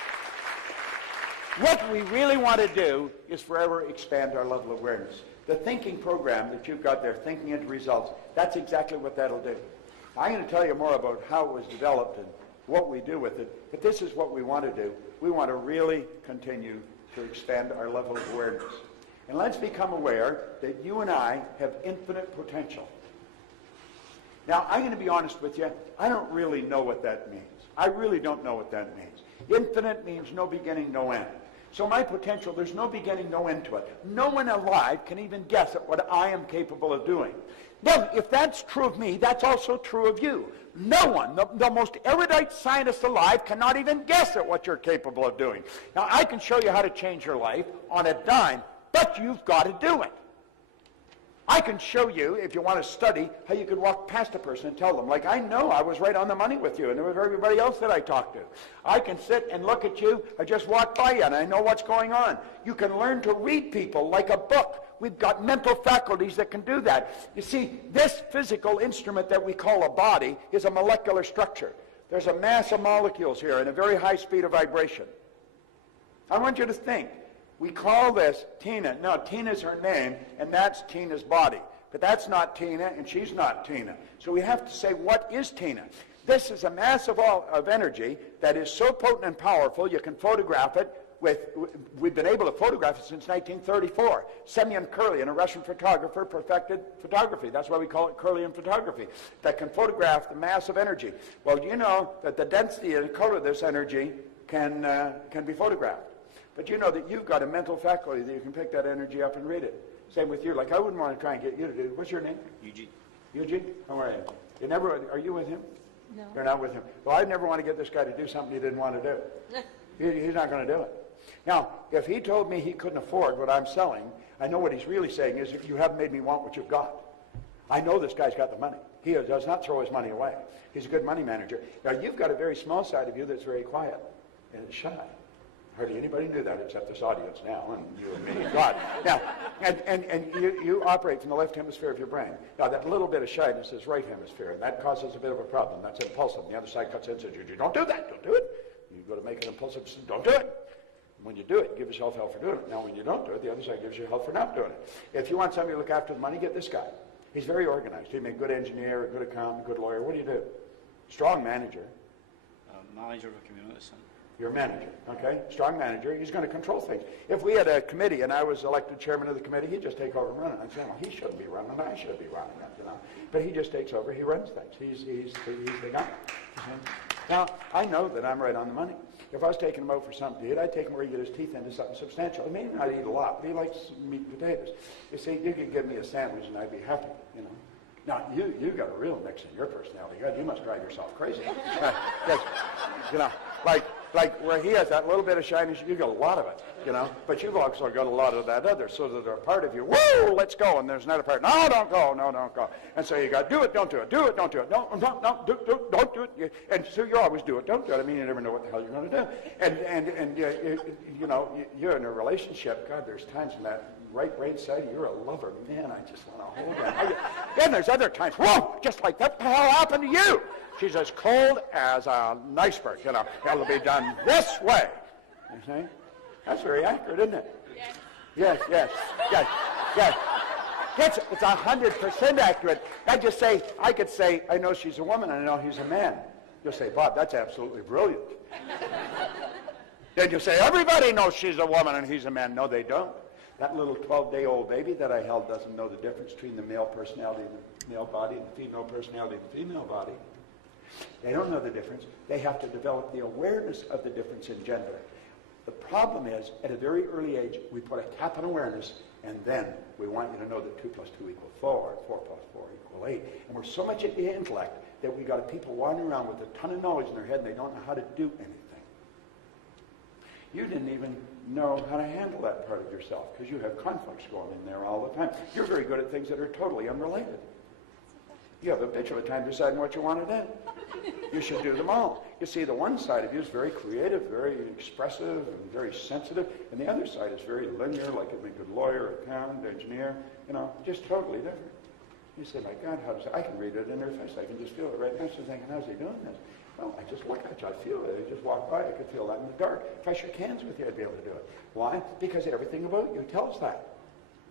what we really want to do is forever expand our level of awareness. The thinking program that you've got there, thinking into results, that's exactly what that'll do. I'm going to tell you more about how it was developed and what we do with it, but this is what we want to do. We want to really continue to expand our level of awareness. And let's become aware that you and I have infinite potential. Now, I'm going to be honest with you. I don't really know what that means. I really don't know what that means. Infinite means no beginning, no end. So my potential, there's no beginning, no end to it. No one alive can even guess at what I am capable of doing. Now, if that's true of me, that's also true of you. No one, the most erudite scientist alive, cannot even guess at what you're capable of doing. Now, I can show you how to change your life on a dime, but you've got to do it. I can show you, if you want to study, how you could walk past a person and tell them, like, I know I was right on the money with you, and there was everybody else that I talked to. I can sit and look at you, I just walked by you, and I know what's going on. You can learn to read people like a book. We've got mental faculties that can do that. You see, this physical instrument that we call a body is a molecular structure. There's a mass of molecules here and a very high speed of vibration. I want you to think. We call this Tina. No, Tina's her name, and that's Tina's body. But that's not Tina, and she's not Tina. So we have to say, what is Tina? This is a mass of energy that is so potent and powerful, you can photograph it. We've been able to photograph it since 1934. Semyon Kirlian, a Russian photographer, perfected photography. That's why we call it Kirlian photography, that can photograph the mass of energy. Well, you know that the density and color of this energy can be photographed. But you know that you've got a mental faculty that you can pick that energy up and read it. Same with you. Like, I wouldn't want to try and get you to do it. What's your name? Eugene. Eugene? How are you? Are you with him? No. You're not with him. Well, I'd never want to get this guy to do something he didn't want to do. He's not going to do it. Now, if he told me he couldn't afford what I'm selling, I know what he's really saying is, if you haven't made me want what you've got. I know this guy's got the money. He does not throw his money away. He's a good money manager. Now, you've got a very small side of you that's very quiet and shy. Hardly anybody knew that except this audience now, and you and me and God. Now, and you operate from the left hemisphere of your brain. Now, that little bit of shyness is right hemisphere, and that causes a bit of a problem. That's impulsive. The other side cuts in and says, you don't do that, don't do it. You go to make an impulsive, don't do it. When you do it, you give yourself hell for doing it. Now, when you don't do it, the other side gives you hell for not doing it. If you want somebody to look after the money, get this guy. He's very organized. He'd make a good engineer, a good accountant, a good lawyer. What do you do? Strong manager. Manager of a community center. You're a manager, okay? Strong manager. He's going to control things. If we had a committee and I was elected chairman of the committee, he'd just take over and run it. I'd say, well, he shouldn't be running it. I should be running it, you know. But he just takes over. He runs things. He's the guy. Now, I know that I'm right on the money. If I was taking him out for something to eat, I'd take him where he get his teeth into something substantial. He may not eat a lot, but he likes meat and potatoes. You see, you could give me a sandwich and I'd be happy, you know. Now, you got a real mix in your personality. God, you must drive yourself crazy. Yes, you know, like where he has that little bit of shyness, you got a lot of it, you know. But you've also got a lot of that other, so that a part of you, whoa, let's go, and there's another part, no, don't go, no, don't go. And so you got, do it, don't do it, do it, don't do it, no, don't do it. And so you always do it, don't do it. I mean, you never know what the hell you're going to do. And you know, you're in a relationship. God, there's times when that right brain side, you're a lover. Man, I just want to hold you. Then there's other times, whoa, just like that, what the hell happened to you? She's as cold as an iceberg, you know. It'll be done this way. You see? That's very accurate, isn't it? Yes. Yes. It's 100% accurate. I could say, I know she's a woman, and I know he's a man. You'll say, Bob, that's absolutely brilliant. Then you say, everybody knows she's a woman and he's a man. No, they don't. That little 12-day-old baby that I held doesn't know the difference between the male personality and the male body and the female personality and the female body. They don't know the difference. They have to develop the awareness of the difference in gender. The problem is, at a very early age, we put a cap on awareness, and then we want you to know that 2 plus 2 equals 4, and 4 plus 4 equals 8. And we're so much at the intellect that we got people wandering around with a ton of knowledge in their head, and they don't know how to do anything. You didn't even know how to handle that part of yourself because you have conflicts going in there all the time. You're very good at things that are totally unrelated. You have a bitch of a time deciding what you want to do. You should do them all. You see, the one side of you is very creative, very expressive, and very sensitive, and the other side is very linear, like a good lawyer, accountant, engineer, you know, just totally different. You say, my God, I can read it in their face. I can just feel it right now. She's thinking, how's he doing this? Well, I just look at you. I feel it. I just walk by. I could feel that in the dark. If I shook hands with you, I'd be able to do it. Why? Because everything about you tells that.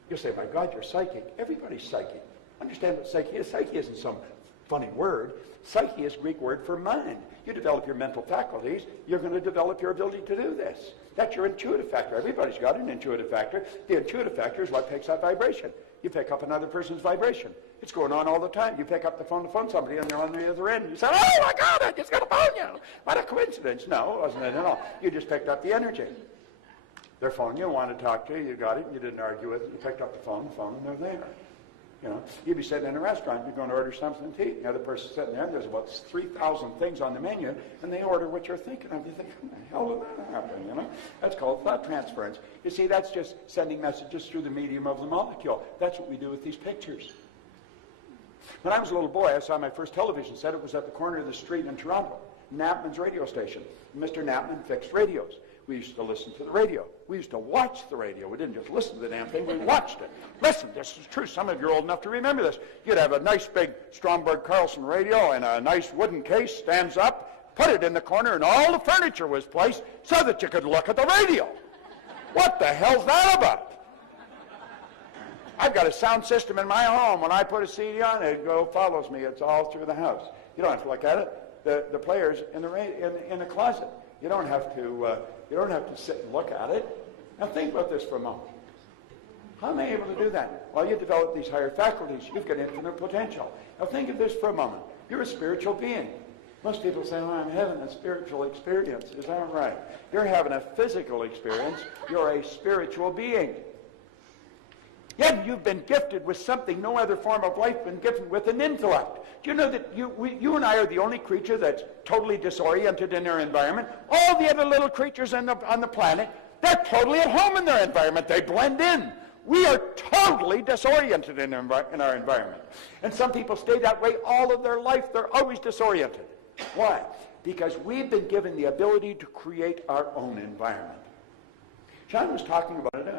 You say, my God, you're psychic. Everybody's psychic. Understand what psyche is? Psyche isn't some funny word. Psyche is a Greek word for mind. You develop your mental faculties, you're going to develop your ability to do this. That's your intuitive factor. Everybody's got an intuitive factor. The intuitive factor is what picks up vibration. You pick up another person's vibration. It's going on all the time. You pick up the phone to phone somebody and they're on the other end. You say, oh my God, I just got to phone you. What a coincidence. No, it wasn't it at all. You just picked up the energy. They're phoning you, want to talk to you, you got it, you didn't argue with it, you picked up the phone, and they're there. You know, you'd be sitting in a restaurant, you're going to order something to eat, and the other person's sitting there, there's about 3,000 things on the menu, and they order what you're thinking of. You think, how the hell did that happen, you know? That's called thought transference. You see, that's just sending messages through the medium of the molecule. That's what we do with these pictures. When I was a little boy, I saw my first television set. It was at the corner of the street in Toronto, Knapman's radio station. Mr. Knapman fixed radios. We used to listen to the radio. We used to watch the radio. We didn't just listen to the damn thing, we watched it. Listen, this is true. Some of you are old enough to remember this. You'd have a nice big Stromberg Carlson radio and a nice wooden case, stands up, put it in the corner, and all the furniture was placed so that you could look at the radio. What the hell's that about? I've got a sound system in my home. When I put a CD on, it follows me. It's all through the house. You don't have to look at it. The player's in the closet. You don't have to sit and look at it. Now think about this for a moment. How am I able to do that? Well, you develop these higher faculties. You've got infinite potential. Now think of this for a moment. You're a spiritual being. Most people say, I'm having a spiritual experience. Is that right? You're having a physical experience. You're a spiritual being. Yet you've been gifted with something no other form of life been gifted with, an intellect. Do you know that you and I are the only creature that's totally disoriented in their environment? All the other little creatures on the planet, they're totally at home in their environment. They blend in. We are totally disoriented in our environment. And some people stay that way all of their life. They're always disoriented. Why? Because we've been given the ability to create our own environment. John was talking about it,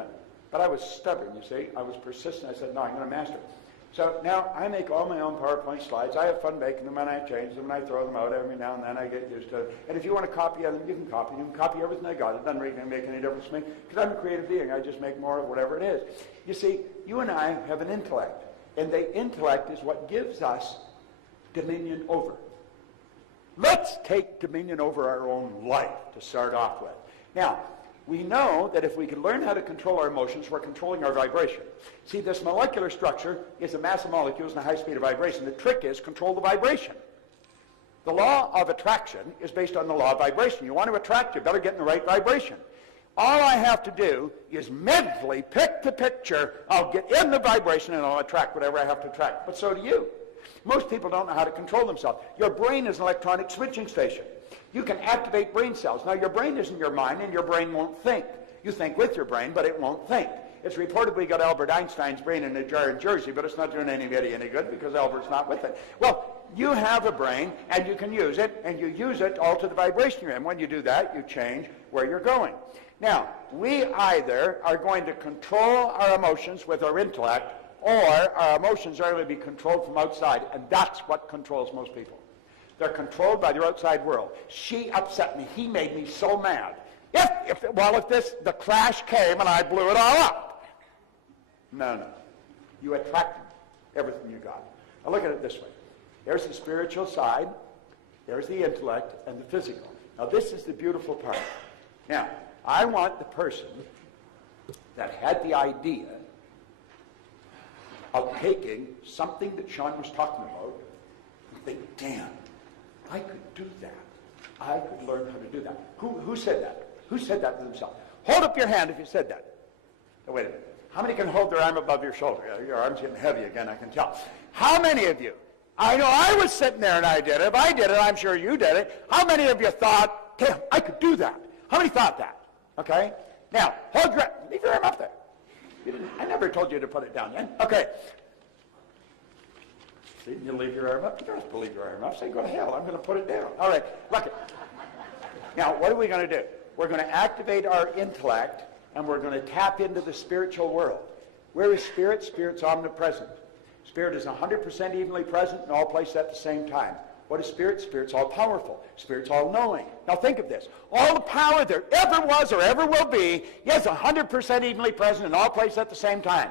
but I was stubborn, you see. I was persistent. I said, no, I'm going to master it. So now I make all my own PowerPoint slides. I have fun making them, and I change them, and I throw them out every now and then. I get used to it. And if you want to copy them, you can copy them. Copy everything I got. It doesn't really make any difference to me, because I'm a creative being. I just make more of whatever it is. You see, you and I have an intellect, and the intellect is what gives us dominion over. Let's take dominion over our own life to start off with. Now, we know that if we can learn how to control our emotions, we're controlling our vibration. See, this molecular structure is a mass of molecules and a high speed of vibration. The trick is control the vibration. The law of attraction is based on the law of vibration. You want to attract, you better get in the right vibration. All I have to do is mentally pick the picture. I'll get in the vibration and I'll attract whatever I have to attract. But so do you. Most people don't know how to control themselves. Your brain is an electronic switching station. You can activate brain cells. Now, your brain isn't your mind, and your brain won't think. You think with your brain, but it won't think. It's reportedly got Albert Einstein's brain in a jar in Jersey, but it's not doing anybody any good because Albert's not with it. Well, you have a brain, and you can use it, and you use it all to the vibration you're in. When you do that, you change where you're going. Now, we either are going to control our emotions with our intellect, or our emotions are going to be controlled from outside, and that's what controls most people. They're controlled by their outside world. She upset me. He made me so mad. If the crash came and I blew it all up. No. You attracted everything you got. Now look at it this way. There's the spiritual side. There's the intellect and the physical. Now this is the beautiful part. Now, I want the person that had the idea of taking something that Sean was talking about and think, damn, I could do that. I could learn how to do that. Who said that? Who said that to themselves? Hold up your hand if you said that. Now, wait a minute. How many can hold their arm above your shoulder? Your arm's getting heavy again, I can tell. How many of you? I know I was sitting there and I did it. If I did it, I'm sure you did it. How many of you thought, damn, I could do that? How many thought that? Okay? Now, leave your arm up there. I never told you to put it down then. Okay. See, you leave your arm up. You don't have to leave your arm up. Say, go to hell. I'm going to put it down. All right. Look it. Now, what are we going to do? We're going to activate our intellect, and we're going to tap into the spiritual world. Where is spirit? Spirit's omnipresent. Spirit is 100% evenly present in all places at the same time. What is spirit? Spirit's all-powerful. Spirit's all-knowing. Now think of this. All the power there ever was or ever will be is 100% evenly present in all places at the same time.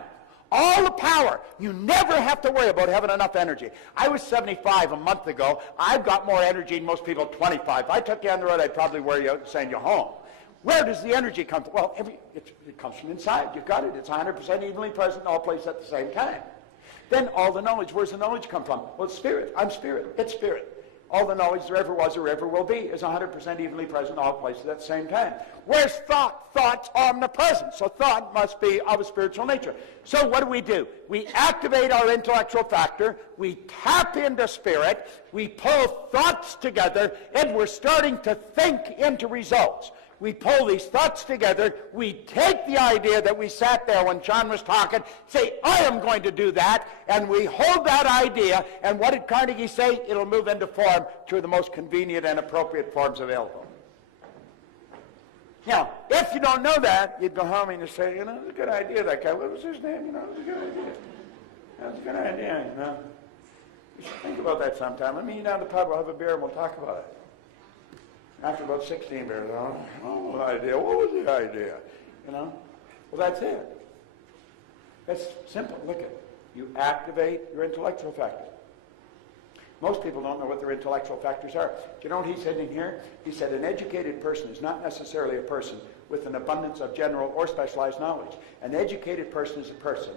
All the power. You never have to worry about having enough energy. I was 75 a month ago. I've got more energy than most people at 25. If I took you on the road, I'd probably wear you out and send you home. Where does the energy come from? Well, it comes from inside. You've got it. It's 100% evenly present in all places at the same time. Then all the knowledge. Where's the knowledge come from? Well, it's spirit. I'm spirit. It's spirit. all the knowledge there ever was or ever will be is 100% evenly present in all places at the same time. Where's thought? Thought's omnipresent, so thought must be of a spiritual nature. So what do? We activate our intellectual factor, we tap into spirit, we pull thoughts together, and we're starting to think into results. We pull these thoughts together, we take the idea that we sat there when John was talking, say, I am going to do that, and we hold that idea, and what did Carnegie say? It'll move into form through the most convenient and appropriate forms available. Now, if you don't know that, you'd go home and you say, you know, it was a good idea, that guy. What was his name? You know, it was a good idea. That was a good idea, you know. You should think about that sometime. Let me meet you down at the pub, we'll have a beer, and we'll talk about it. After about 16 beers, oh, idea. What was the idea? You know? Well, that's it. That's simple. Look at it. You activate your intellectual factor. Most people don't know what their intellectual factors are. Do you know what he said in here? He said an educated person is not necessarily a person with an abundance of general or specialized knowledge. An educated person is a person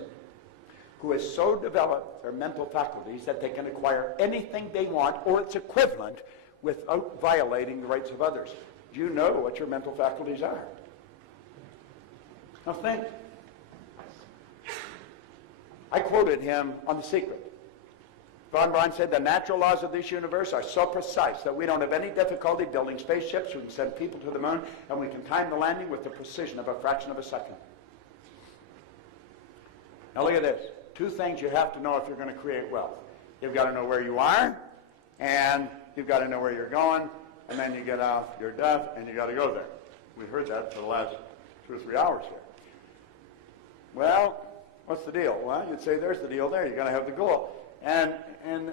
who has so developed their mental faculties that they can acquire anything they want or its equivalent without violating the rights of others. Do you know what your mental faculties are? Now think. I quoted him on The Secret. Von Braun said, the natural laws of this universe are so precise that we don't have any difficulty building spaceships. We can send people to the moon, and we can time the landing with the precision of a fraction of a second. Now look at this. Two things you have to know if you're going to create wealth. You've got to know where you are, and you've got to know where you're going, and then you get off your duff, and you got to go there. We've heard that for the last 2 or 3 hours here. Well, what's the deal? Well, you'd say there's the deal there. You've got to have the goal. And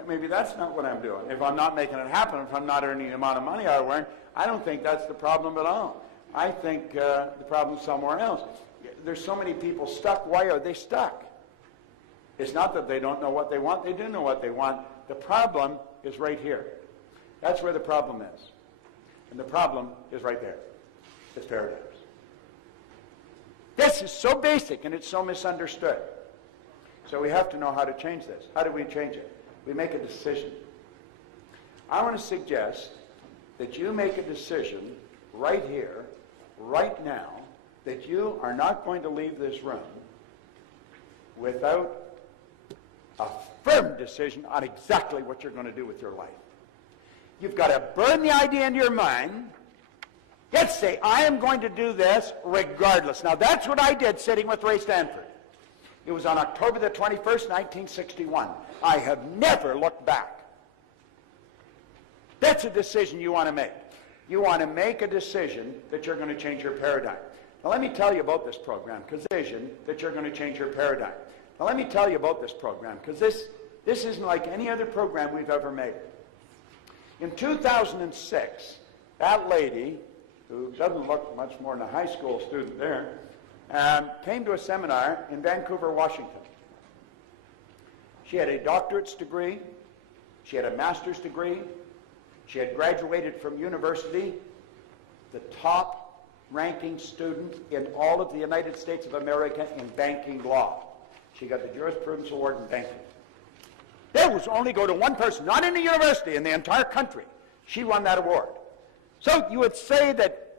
maybe that's not what I'm doing. If I'm not making it happen, if I'm not earning the amount of money I earn, I don't think that's the problem at all. I think the problem's somewhere else. There's so many people stuck. Why are they stuck? It's not that they don't know what they want. They do know what they want. The problem is right here. That's where the problem is. And the problem is right there. It's paradigms. This is so basic and it's so misunderstood. So we have to know how to change this. How do we change it? We make a decision. I want to suggest that you make a decision right here, right now, that you are not going to leave this room without a firm decision on exactly what you're going to do with your life. You've got to burn the idea into your mind. Let's say, I am going to do this regardless. Now, that's what I did sitting with Ray Stanford. It was on October the 21st, 1961. I have never looked back. That's a decision you want to make. You want to make a decision that you're going to change your paradigm. Now, let me tell you about this program, because decision that you're going to change your paradigm. Now, let me tell you about this program, because this isn't like any other program we've ever made. In 2006, that lady, who doesn't look much more than a high school student there, came to a seminar in Vancouver, Washington. She had a doctorate's degree. She had a master's degree. She had graduated from university, the top-ranking student in all of the United States of America in banking law. She got the Jurisprudence Award in banking. There was only go to one person, not in a university, in the entire country. She won that award. So you would say that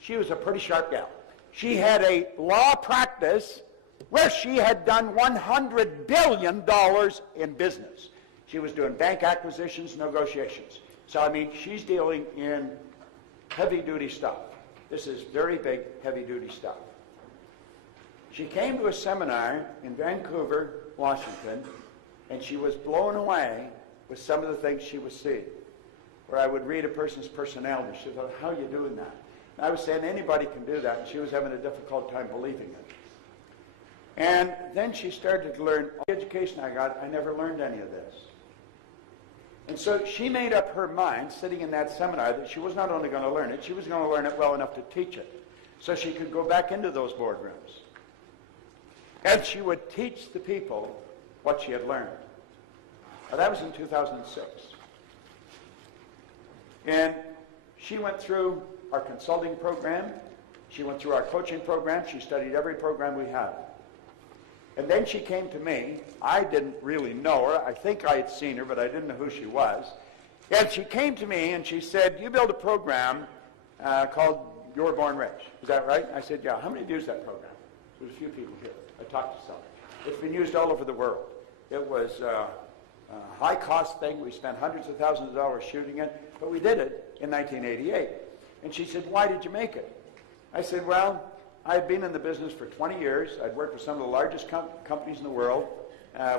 she was a pretty sharp gal. She had a law practice where she had done $100 billion in business. She was doing bank acquisitions, negotiations. So, I mean, she's dealing in heavy-duty stuff. This is very big, heavy-duty stuff. She came to a seminar in Vancouver, Washington, and she was blown away with some of the things she was seeing. Where I would read a person's personality. She thought, how are you doing that? And I was saying anybody can do that, and she was having a difficult time believing it. And then she started to learn, all the education I got, I never learned any of this. And so she made up her mind, sitting in that seminar, that she was not only going to learn it, she was going to learn it well enough to teach it. So she could go back into those boardrooms. And she would teach the people what she had learned. Now, that was in 2006. And she went through our consulting program. She went through our coaching program. She studied every program we had. And then she came to me. I didn't really know her. I think I had seen her, but I didn't know who she was. And she came to me and she said, you build a program called You're Born Rich. Is that right? I said, yeah. How many have used that program? There's a few people here. I talked to some. It's been used all over the world. It was a high-cost thing. We spent hundreds of thousands of dollars shooting it, but we did it in 1988. And she said, why did you make it? I said, well, I had been in the business for 20 years. I'd worked with some of the largest companies in the world.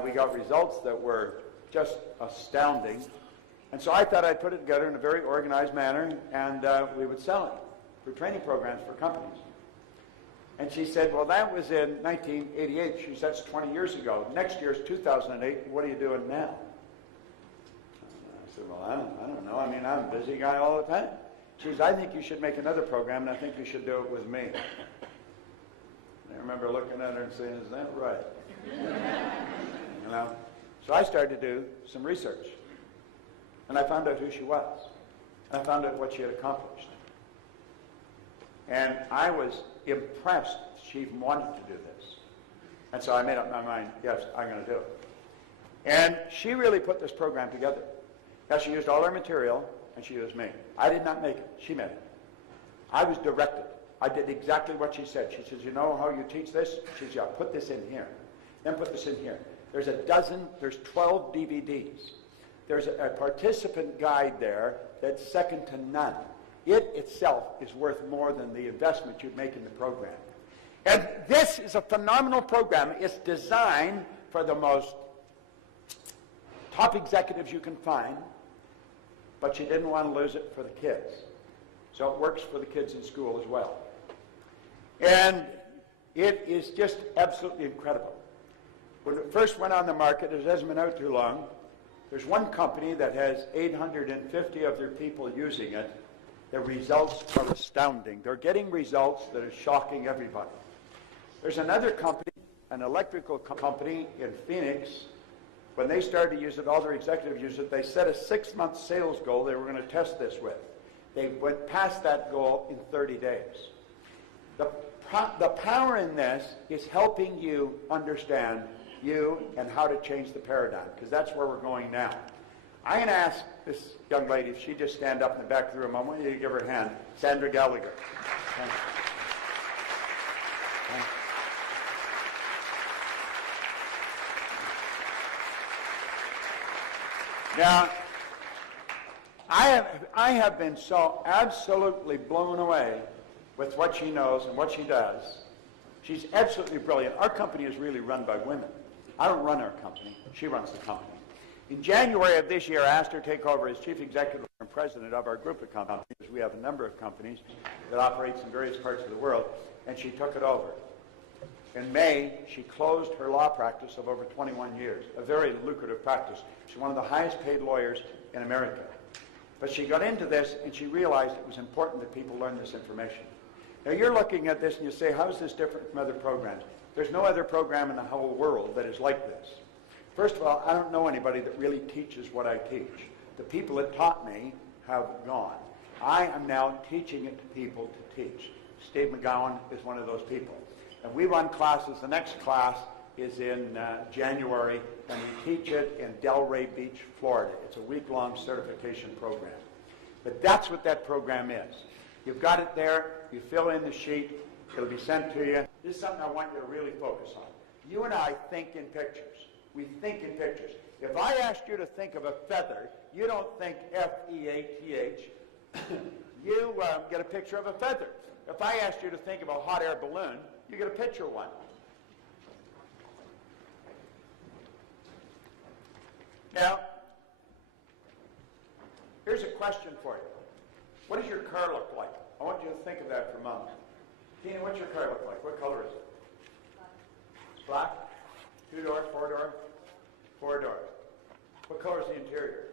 We got results that were just astounding. And so I thought I'd put it together in a very organized manner, and we would sell it for training programs for companies. And she said, well, that was in 1988. She said, that's 20 years ago. Next year is 2008. What are you doing now? I said, well, I don't know. I mean, I'm a busy guy all the time. She says, I think you should make another program, and I think you should do it with me. And I remember looking at her and saying, is that right? You know? So I started to do some research. And I found out who she was. And I found out what she had accomplished. And I was impressed she even wanted to do this. And so I made up my mind, yes, I'm going to do it. And she really put this program together. Now, she used all her material, and she used me. I did not make it. She made it. I was directed. I did exactly what she said. She says, you know how you teach this? She says, yeah, put this in here. Then put this in here. There's 12 DVDs. There's a participant guide there that's second to none. It itself is worth more than the investment you'd make in the program. And this is a phenomenal program. It's designed for the most top executives you can find, but she didn't want to lose it for the kids. So it works for the kids in school as well. And it is just absolutely incredible. When it first went on the market, it hasn't been out too long. There's one company that has 850 of their people using it. The results are astounding. They're getting results that are shocking everybody. There's another company, an electrical company in Phoenix. When they started to use it, all their executives used it. They set a 6-month sales goal they were going to test this with. They went past that goal in 30 days. The power in this is helping you understand you and how to change the paradigm, because that's where we're going now. I'm going to ask this young lady if she'd just stand up in the back of the room. I want you to give her a hand. Sandra Gallagher. Now, I have been so absolutely blown away with what she knows and what she does. She's absolutely brilliant. Our company is really run by women. I don't run our company. She runs the company. In January of this year, I asked her to take over as chief executive and president of our group of companies. We have a number of companies that operate in various parts of the world, and she took it over. In May, she closed her law practice of over 21 years, a very lucrative practice. She's one of the highest paid lawyers in America. But she got into this, and she realized it was important that people learn this information. Now, you're looking at this, and you say, how is this different from other programs? There's no other program in the whole world that is like this. First of all, I don't know anybody that really teaches what I teach. The people that taught me have gone. I am now teaching it to people to teach. Steve McGowan is one of those people. And we run classes. The next class is in January, and we teach it in Delray Beach, Florida. It's a week-long certification program. But that's what that program is. You've got it there. You fill in the sheet. It'll be sent to you. This is something I want you to really focus on. You and I think in pictures. We think in pictures. If I asked you to think of a feather, you don't think F-E-A-T-H. You get a picture of a feather. If I asked you to think of a hot air balloon, you get a picture of one. Now, here's a question for you. What does your car look like? I want you to think of that for a moment. Tina, what's your car look like? What color is it? Black. 2-door, 4-door? 4-door. What color is the interior?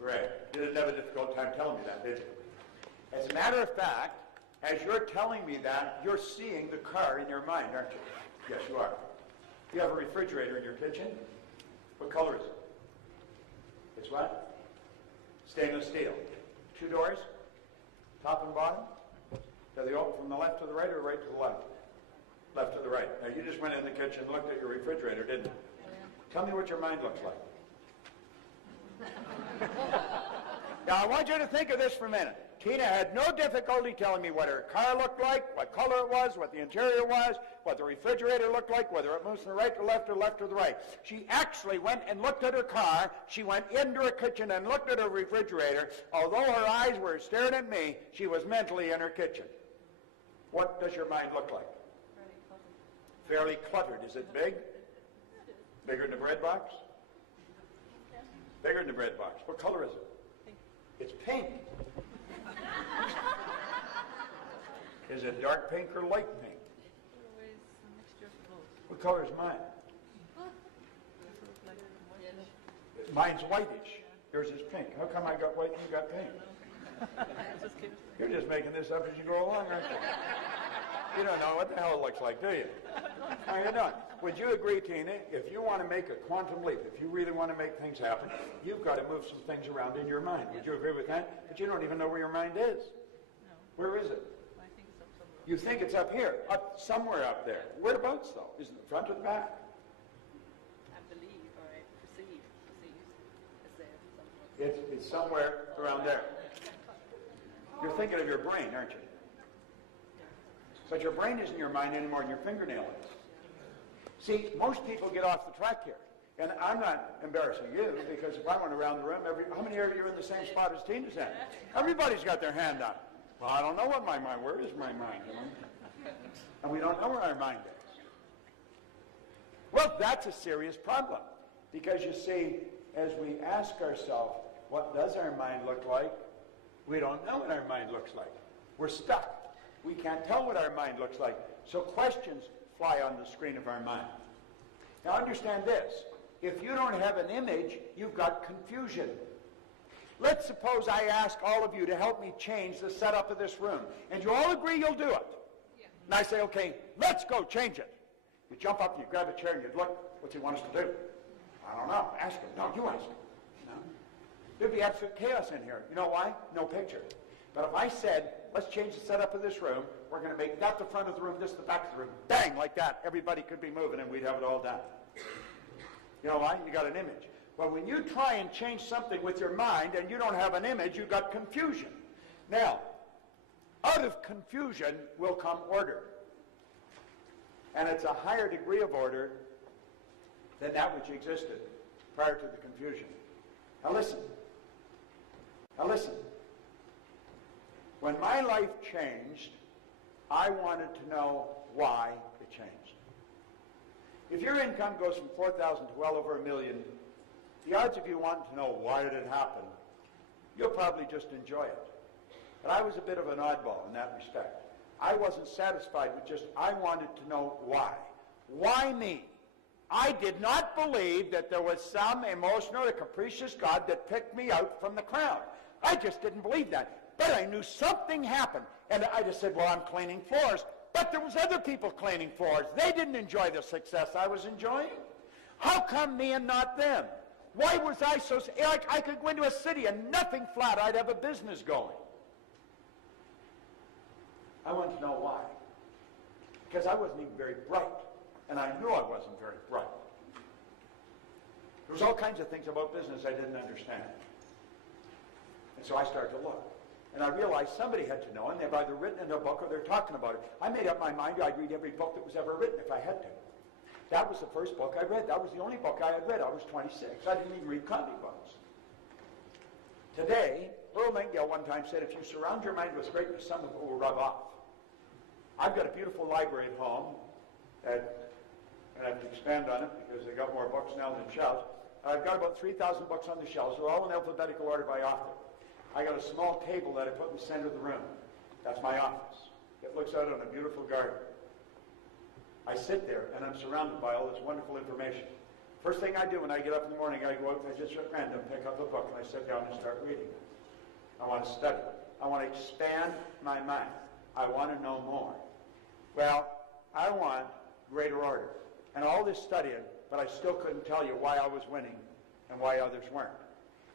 Gray. You didn't have a difficult time telling me that, did you? As a matter of fact, as you're telling me that, you're seeing the car in your mind, aren't you? Yes, you are. You have a refrigerator in your kitchen. What color is it? It's what? Stainless steel. 2 doors? Top and bottom? Do they open from the left to the right or right to the left? Left to the right. Now, you just went in the kitchen and looked at your refrigerator, didn't you? Tell me what your mind looks like. Now, I want you to think of this for a minute. Tina had no difficulty telling me what her car looked like, what color it was, what the interior was, what the refrigerator looked like, whether it moves from the right to left or left to the right. She actually went and looked at her car. She went into her kitchen and looked at her refrigerator. Although her eyes were staring at me, she was mentally in her kitchen. What does your mind look like? Fairly cluttered. Is it big? Bigger than the bread box? Bigger than the bread box. What color is it? Pink. It's pink. Is it dark pink or light pink? Always a mixture of both. What color is mine? Like whitish. Mine's whitish. Yours is pink. How come I got white and you got pink? Just keep You're just making this up as you go along, aren't you? You don't know what the hell it looks like, do you? No, you don't. Would you agree, Tina, if you want to make a quantum leap, if you really want to make things happen, you've got to move some things around in your mind. Would you agree with that? But you don't even know where your mind is. No, Where is it? I think it's up somewhere. You think it's up here, up somewhere up there. Whereabouts, though? Is it the front or the back? I believe, or I perceive, it's there somewhere. It's somewhere around there. You're thinking of your brain, aren't you? But your brain isn't your mind anymore, and your fingernail is. See, most people get off the track here. And I'm not embarrassing you, because if I went around the room, how many of you are in the same spot as Tina's in? Everybody's got their hand up. Well, I don't know what my mind, where is my mind? You know? And we don't know where our mind is. Well, that's a serious problem. Because you see, as we ask ourselves, what does our mind look like? We don't know what our mind looks like. We're stuck. We can't tell what our mind looks like. So questions fly on the screen of our mind. Now understand this. If you don't have an image, you've got confusion. Let's suppose I ask all of you to help me change the setup of this room. And you all agree you'll do it. Yeah. And I say, okay, let's go change it. You jump up, you grab a chair, and you look, what's he want us to do? I don't know. Ask him. No, you ask him. No? There'd be absolute chaos in here. You know why? No picture. But if I said, let's change the setup of this room, we're going to make that the front of the room, this the back of the room, bang, like that, everybody could be moving and we'd have it all done. You know why? You got an image. Well, when you try and change something with your mind and you don't have an image, you've got confusion. Now, out of confusion will come order. And it's a higher degree of order than that which existed prior to the confusion. Now listen. Now listen. When my life changed, I wanted to know why it changed. If your income goes from 4,000 to well over $1 million, the odds of you wanting to know why did it happen, you'll probably just enjoy it. But I was a bit of an oddball in that respect. I wasn't satisfied with just, I wanted to know why. Why me? I did not believe that there was some emotional or capricious God that picked me out from the crowd. I just didn't believe that. But I knew something happened. And I just said, well, I'm cleaning floors. But there was other people cleaning floors. They didn't enjoy the success I was enjoying. How come me and not them? Why was I so... Like I could go into a city and nothing flat. I'd have a business going. I wanted to know why. Because I wasn't even very bright. And I knew I wasn't very bright. There was all kinds of things about business I didn't understand. And so I started to look. And I realized somebody had to know, and they've either written in a book or they're talking about it. I made up my mind I'd read every book that was ever written if I had to. That was the first book I read. That was the only book I had read. I was 26. I didn't even read comic books. Today, Earl Nightingale one time said, if you surround your mind with greatness, some of it will rub off. I've got a beautiful library at home. And I have to expand on it because they got more books now than shelves. I've got about 3,000 books on the shelves. They're all in alphabetical order by author. I got a small table that I put in the center of the room. That's my office. It looks out on a beautiful garden. I sit there and I'm surrounded by all this wonderful information. First thing I do when I get up in the morning, I go out and I just at random pick up a book and I sit down and start reading it. I want to study it. I want to expand my mind. I want to know more. Well, I want greater order. And all this studying, but I still couldn't tell you why I was winning and why others weren't.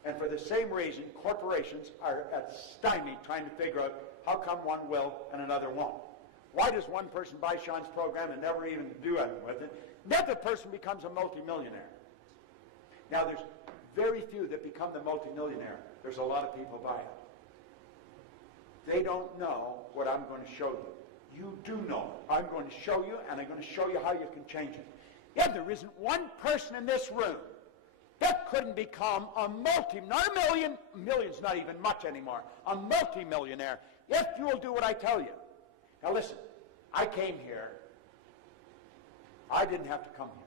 And for the same reason, corporations are at stymie trying to figure out how come one will and another won't. Why does one person buy Sean's program and never even do anything with it? Another person becomes a multimillionaire. Now, there's very few that become the multimillionaire. There's a lot of people by it. They don't know what I'm going to show you. You do know it. I'm going to show you, and I'm going to show you how you can change it. Yeah, there isn't one person in this room that couldn't become a not a million, million's not even much anymore, a multimillionaire, if you will do what I tell you. Now listen, I came here. I didn't have to come here.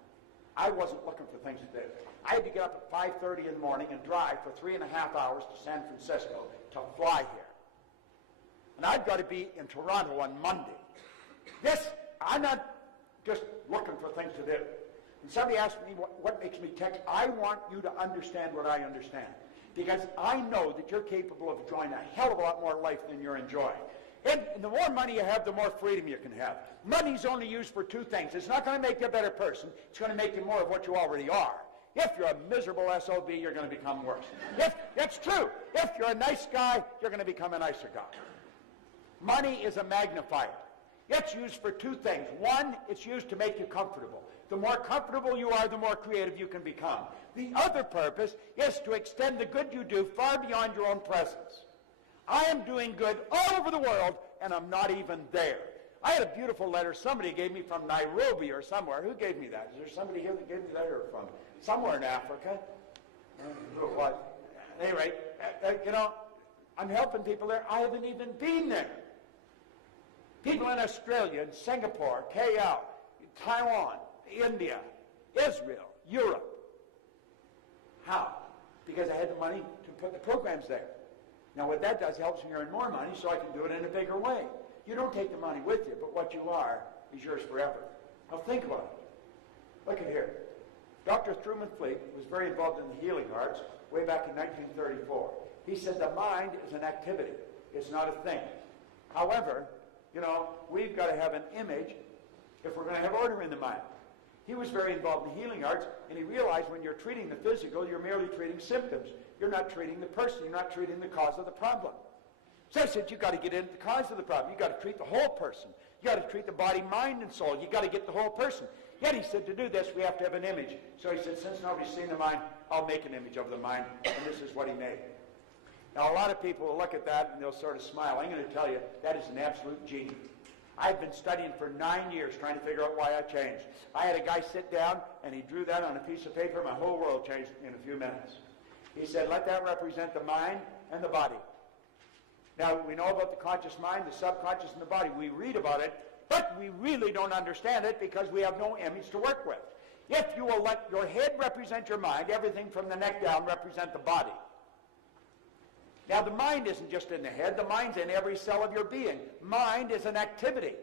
I wasn't looking for things to do. I had to get up at 5:30 in the morning and drive for 3.5 hours to San Francisco to fly here. And I've got to be in Toronto on Monday. I'm not just looking for things to do. And somebody asked me what makes me tick. I want you to understand what I understand. Because I know that you're capable of enjoying a hell of a lot more life than you're enjoying. And the more money you have, the more freedom you can have. Money's only used for two things. It's not going to make you a better person. It's going to make you more of what you already are. If you're a miserable SOB, you're going to become worse. That's true. If you're a nice guy, you're going to become a nicer guy. Money is a magnifier. It's used for two things. One, it's used to make you comfortable. The more comfortable you are, the more creative you can become. The other purpose is to extend the good you do far beyond your own presence. I am doing good all over the world, and I'm not even there. I had a beautiful letter somebody gave me from Nairobi or somewhere. Who gave me that? Is there somebody here that gave me that, or from somewhere in Africa? What? Anyway, I'm helping people there. I haven't even been there. People in Australia, in Singapore, KL, Taiwan, India, Israel, Europe. How? Because I had the money to put the programs there. Now what that does helps me earn more money so I can do it in a bigger way. You don't take the money with you, but what you are is yours forever. Now think about it. Look at here. Dr. Truman Fleet was very involved in the healing arts way back in 1934. He said the mind is an activity. It's not a thing. However, we've got to have an image if we're going to have order in the mind. He was very involved in the healing arts, and he realized when you're treating the physical, you're merely treating symptoms. You're not treating the person. You're not treating the cause of the problem. So I said, you've got to get into the cause of the problem. You've got to treat the whole person. You've got to treat the body, mind, and soul. You've got to get the whole person. Yet he said, to do this, we have to have an image. So he said, since nobody's seen the mind, I'll make an image of the mind, and this is what he made. Now, a lot of people will look at that, and they'll sort of smile. I'm going to tell you, that is an absolute genius. I've been studying for 9 years trying to figure out why I changed. I had a guy sit down, and he drew that on a piece of paper. My whole world changed in a few minutes. He said, let that represent the mind and the body. Now, we know about the conscious mind, the subconscious, and the body. We read about it, but we really don't understand it because we have no image to work with. If you will let your head represent your mind, everything from the neck down represent the body. Now, the mind isn't just in the head. The mind's in every cell of your being. Mind is an activity.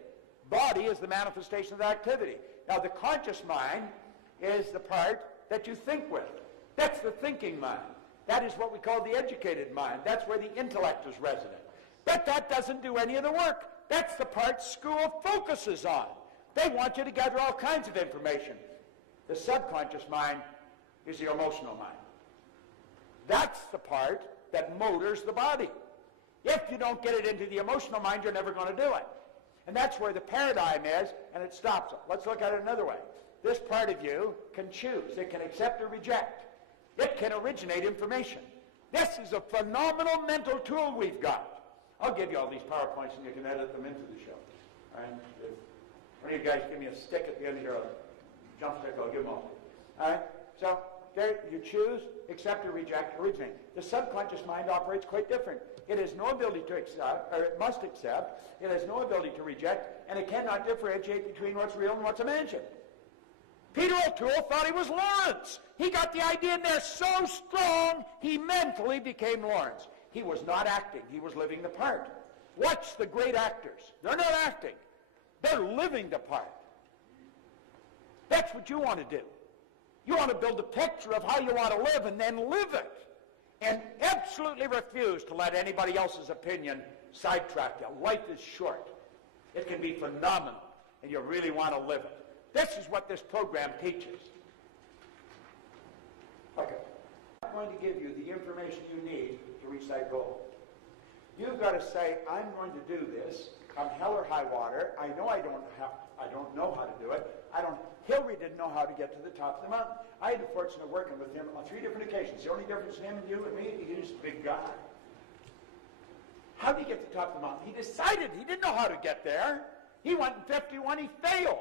Body is the manifestation of the activity. Now, the conscious mind is the part that you think with. That's the thinking mind. That is what we call the educated mind. That's where the intellect is resident. But that doesn't do any of the work. That's the part school focuses on. They want you to gather all kinds of information. The subconscious mind is the emotional mind. That's the part that motors the body. If you don't get it into the emotional mind, you're never going to do it. And that's where the paradigm is, and it stops it. Let's look at it another way. This part of you can choose. It can accept or reject. It can originate information. This is a phenomenal mental tool we've got. I'll give you all these PowerPoints, and you can edit them into the show. All right? If one of you guys give me a stick at the end of your jump stick, I'll give them all. All right? So there you choose, accept or reject, originate. The subconscious mind operates quite different. It has no ability to accept, or it must accept. It has no ability to reject, and it cannot differentiate between what's real and what's imagined. Peter O'Toole thought he was Lawrence. He got the idea in there so strong, he mentally became Lawrence. He was not acting. He was living the part. Watch the great actors. They're not acting. They're living the part. That's what you want to do. You want to build a picture of how you want to live and then live it. And absolutely refuse to let anybody else's opinion sidetrack you. Life is short. It can be phenomenal, and you really want to live it. This is what this program teaches. Okay. I'm going to give you the information you need to reach that goal. You've got to say, I'm going to do this. Come hell or high water. I know I don't know how to do it. He'll he didn't know how to get to the top of the mountain. I had the fortune of working with him on 3 different occasions. The only difference in him and you and me, he was a big guy. How did he get to the top of the mountain? He decided he didn't know how to get there. He went in 51, he failed.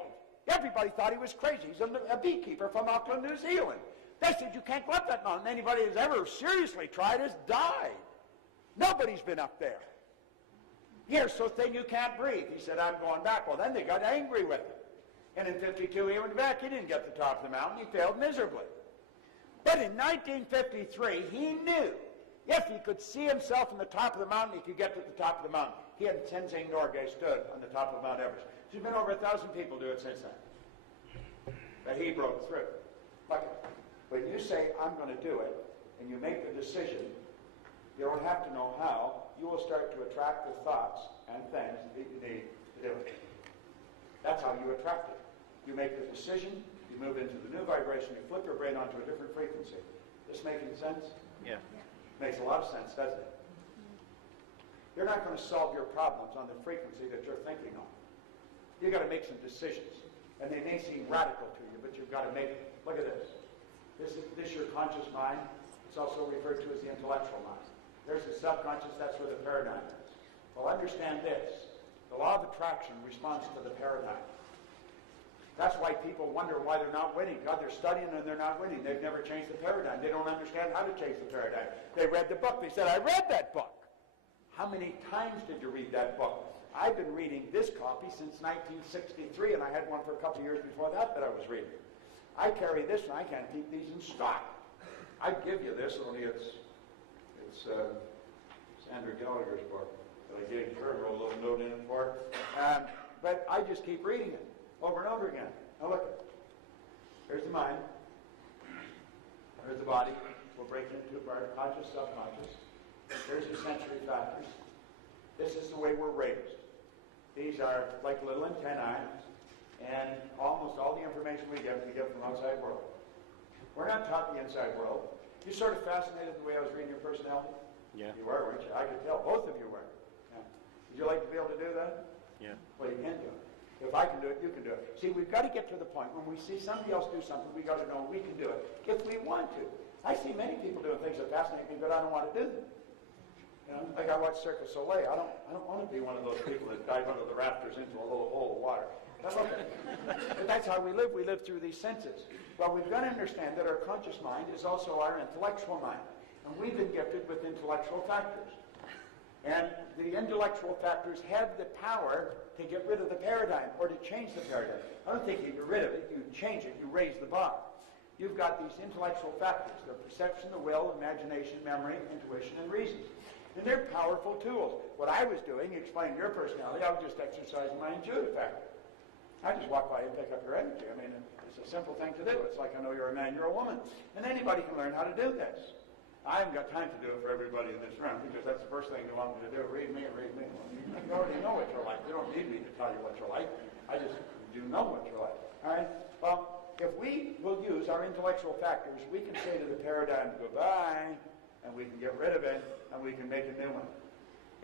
Everybody thought he was crazy. He's a beekeeper from Auckland, New Zealand. They said, you can't go up that mountain. Anybody who's ever seriously tried has died. Nobody's been up there. You're so thin you can't breathe. He said, I'm going back. Well, then they got angry with him. And in 52, he went back. He didn't get to the top of the mountain. He failed miserably. But in 1953, he knew if he could see himself on the top of the mountain, he could get to the top of the mountain. He and Tenzing Norgay stood on the top of Mount Everest. There's been over 1,000 people do it since then. But he broke through. Look, when you say, I'm going to do it, and you make the decision, you don't have to know how, you will start to attract the thoughts and things that you need to do it. That's how you attract it. You make the decision, you move into the new vibration, you flip your brain onto a different frequency. This making sense? Yeah. Makes a lot of sense, doesn't it? You're not going to solve your problems on the frequency that you're thinking on. You've got to make some decisions. And they may seem radical to you, but you've got to make it. Look at this. This is your conscious mind. It's also referred to as the intellectual mind. There's the subconscious, that's where the paradigm is. Well, understand this. The law of attraction responds to the paradigm. That's why people wonder why they're not winning. God, they're studying and they're not winning. They've never changed the paradigm. They don't understand how to change the paradigm. They read the book. They said, I read that book. How many times did you read that book? I've been reading this copy since 1963, and I had one for a couple of years before that I was reading. I carry this, and I can't keep these in stock. I'd give you this, only it's Andrew Gallagher's book that I gave her a little note in it for. But I just keep reading it over and over again. Now look, here's the mind. There's the body. We'll break into two parts, conscious, subconscious. Here's the sensory factors. This is the way we're raised. These are like little antennae, and almost all the information we get from outside world. We're not taught the inside world. You sort of fascinated the way I was reading your personality? Yeah. You were, weren't you? I could tell. Both of you were. Yeah. Would you like to be able to do that? Yeah. Well, you can do it. If I can do it, you can do it. See, we've got to get to the point when we see somebody else do something, we've got to know we can do it if we want to. I see many people doing things that fascinate me, but I don't want to do them. You know, like I watch Cirque du Soleil. I don't want to be one of those people that dive under the rafters into a little hole of water. But that's how we live. We live through these senses. Well, we've got to understand that our conscious mind is also our intellectual mind. And we've been gifted with intellectual factors. And the intellectual factors have the power to get rid of the paradigm or to change the paradigm. I don't think you get rid of it. You change it. You raise the bar. You've got these intellectual factors. They're perception, the will, imagination, memory, intuition, and reason. And they're powerful tools. What I was doing, explaining your personality, I was just exercising my intuitive factor. I just walk by and pick up your energy. I mean, it's a simple thing to do. It's like I know you're a man, you're a woman. And anybody can learn how to do this. I haven't got time to do it for everybody in this room because that's the first thing they want me to do. Read me, read me. You already know what you're like. You don't need me to tell you what you're like. I just do know what you're like. All right? Well, if we will use our intellectual factors, we can say to the paradigm, goodbye, and we can get rid of it, and we can make a new one.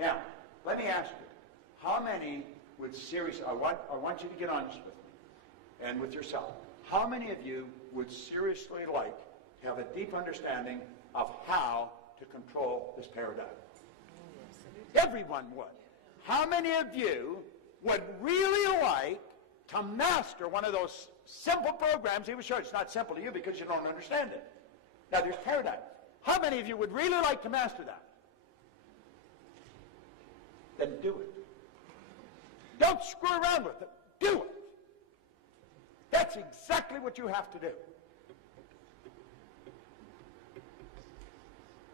Now, let me ask you, how many would seriously, I want you to get honest with me and with yourself. How many of you would seriously like to have a deep understanding of how to control this paradigm? Everyone would. How many of you would really like to master one of those simple programs he was showing? It's not simple to you because you don't understand it. Now, there's paradigm. How many of you would really like to master that? Then do it. Don't screw around with it. Do it. That's exactly what you have to do.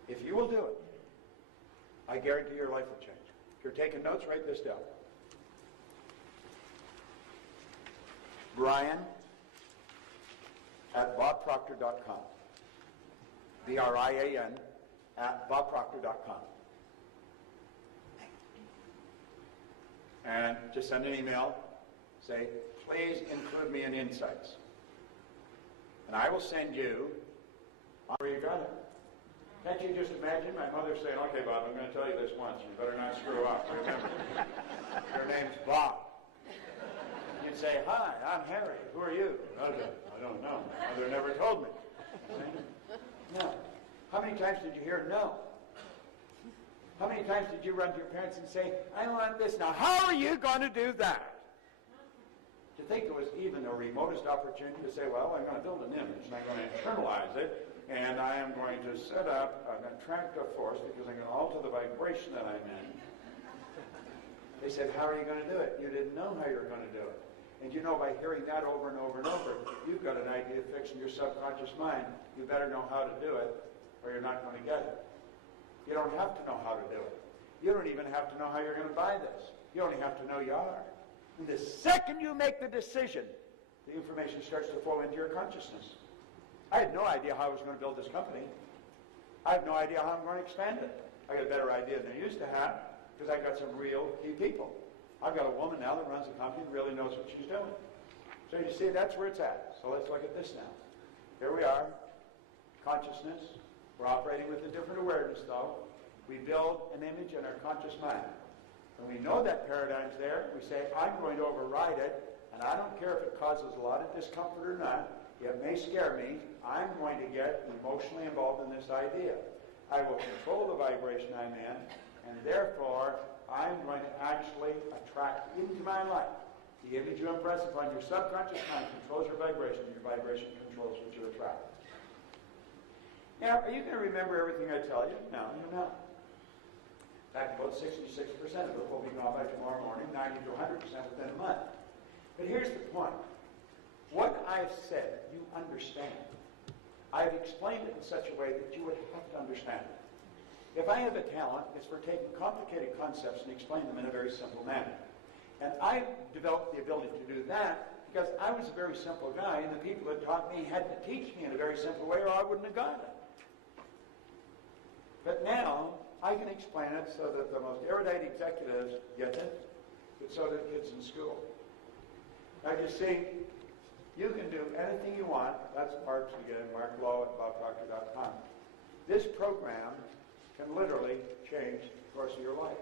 If you will do it, I guarantee your life will change. If you're taking notes, write this down. Brian at bobproctor.com. BRIAN at bobproctor.com. And just send an email. Say, please include me in insights. And I will send you where you got it. Can't you just imagine my mother saying, okay, Bob, I'm going to tell you this once. You better not screw up. Remember, your name's Bob. You'd say, "Hi, I'm Harry. Who are you?" I don't know. Mother never told me. No. How many times did you hear no? How many times did you run to your parents and say, "I want this now. How are you going to do that?" To think there was even a remotest opportunity to say, "Well, I'm going to build an image and I'm going to internalize it and I am going to set up an attractive force because I'm going to alter the vibration that I'm in." They said, "How are you going to do it?" You didn't know how you were going to do it. And you know, by hearing that over and over and over, you've got an idea fixed in your subconscious mind. You better know how to do it or you're not going to get it. You don't have to know how to do it. You don't even have to know how you're going to buy this. You only have to know you are. And the second you make the decision, the information starts to flow into your consciousness. I had no idea how I was going to build this company. I have no idea how I'm going to expand it. I got a better idea than I used to have because I got some real key people. I've got a woman now that runs a company and really knows what she's doing. So you see, that's where it's at. So let's look at this now. Here we are, consciousness. We're operating with a different awareness, though. We build an image in our conscious mind. When we know that paradigm's there, we say, "I'm going to override it, and I don't care if it causes a lot of discomfort or not. It may scare me. I'm going to get emotionally involved in this idea. I will control the vibration I'm in, and therefore, I'm going to actually attract into my life. The image you impress upon your subconscious mind controls your vibration, and your vibration controls what you attract." Now, are you going to remember everything I tell you? No, you're not. In fact, about 66% of it will be gone by tomorrow morning, 90 to 100% within a month. But here's the point. What I've said, you understand. I've explained it in such a way that you would have to understand it. If I have a talent, it's for taking complicated concepts and explaining them in a very simple manner. And I've developed the ability to do that because I was a very simple guy, and the people that taught me had to teach me in a very simple way or I wouldn't have got it. But now, I can explain it so that the most erudite executives get it, but so do kids in school. Now, you see, you can do anything you want. That's Mark's again, Mark Lowe at bobproctor.com. This program can literally change the course of your life.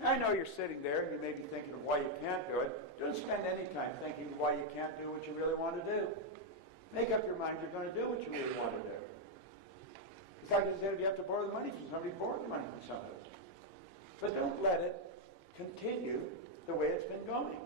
Now, I know you're sitting there and you may be thinking of why you can't do it. Don't spend any time thinking why you can't do what you really want to do. Make up your mind you're going to do what you really want to do. It's like I said, if you have to borrow the money from somebody, borrow the money from somebody. But don't let it continue the way it's been going.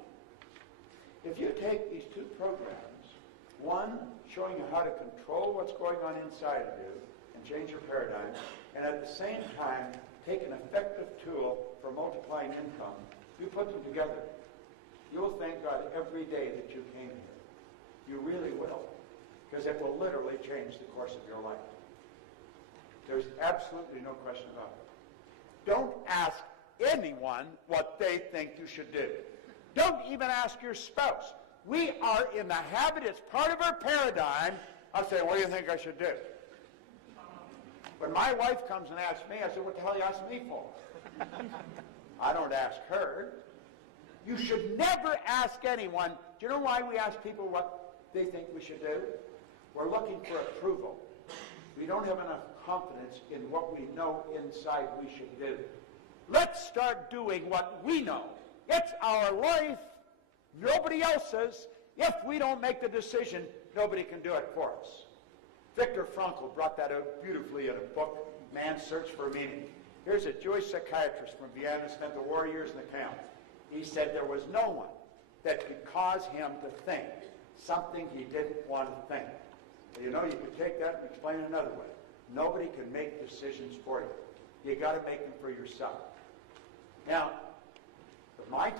If you take these two programs, one showing you how to control what's going on inside of you and change your paradigm, and at the same time take an effective tool for multiplying income, you put them together, you'll thank God every day that you came here. You really will, because it will literally change the course of your life. There's absolutely no question about it. Don't ask anyone what they think you should do. Don't even ask your spouse. We are in the habit, it's part of our paradigm, of saying, "What do you think I should do?" When my wife comes and asks me, I say, "What the hell are you asking me for?" I don't ask her. You should never ask anyone. Do you know why we ask people what they think we should do? We're looking for approval. We don't have enough confidence in what we know inside we should do. Let's start doing what we know. It's our life, nobody else's. If we don't make the decision, nobody can do it for us. Viktor Frankl brought that out beautifully in a book, Man's Search for Meaning. Here's a Jewish psychiatrist from Vienna, spent the war years in the camp. He said there was no one that could cause him to think something he didn't want to think. You know, you could take that and explain it another way. Nobody can make decisions for you. You got to make them for yourself. Now, with my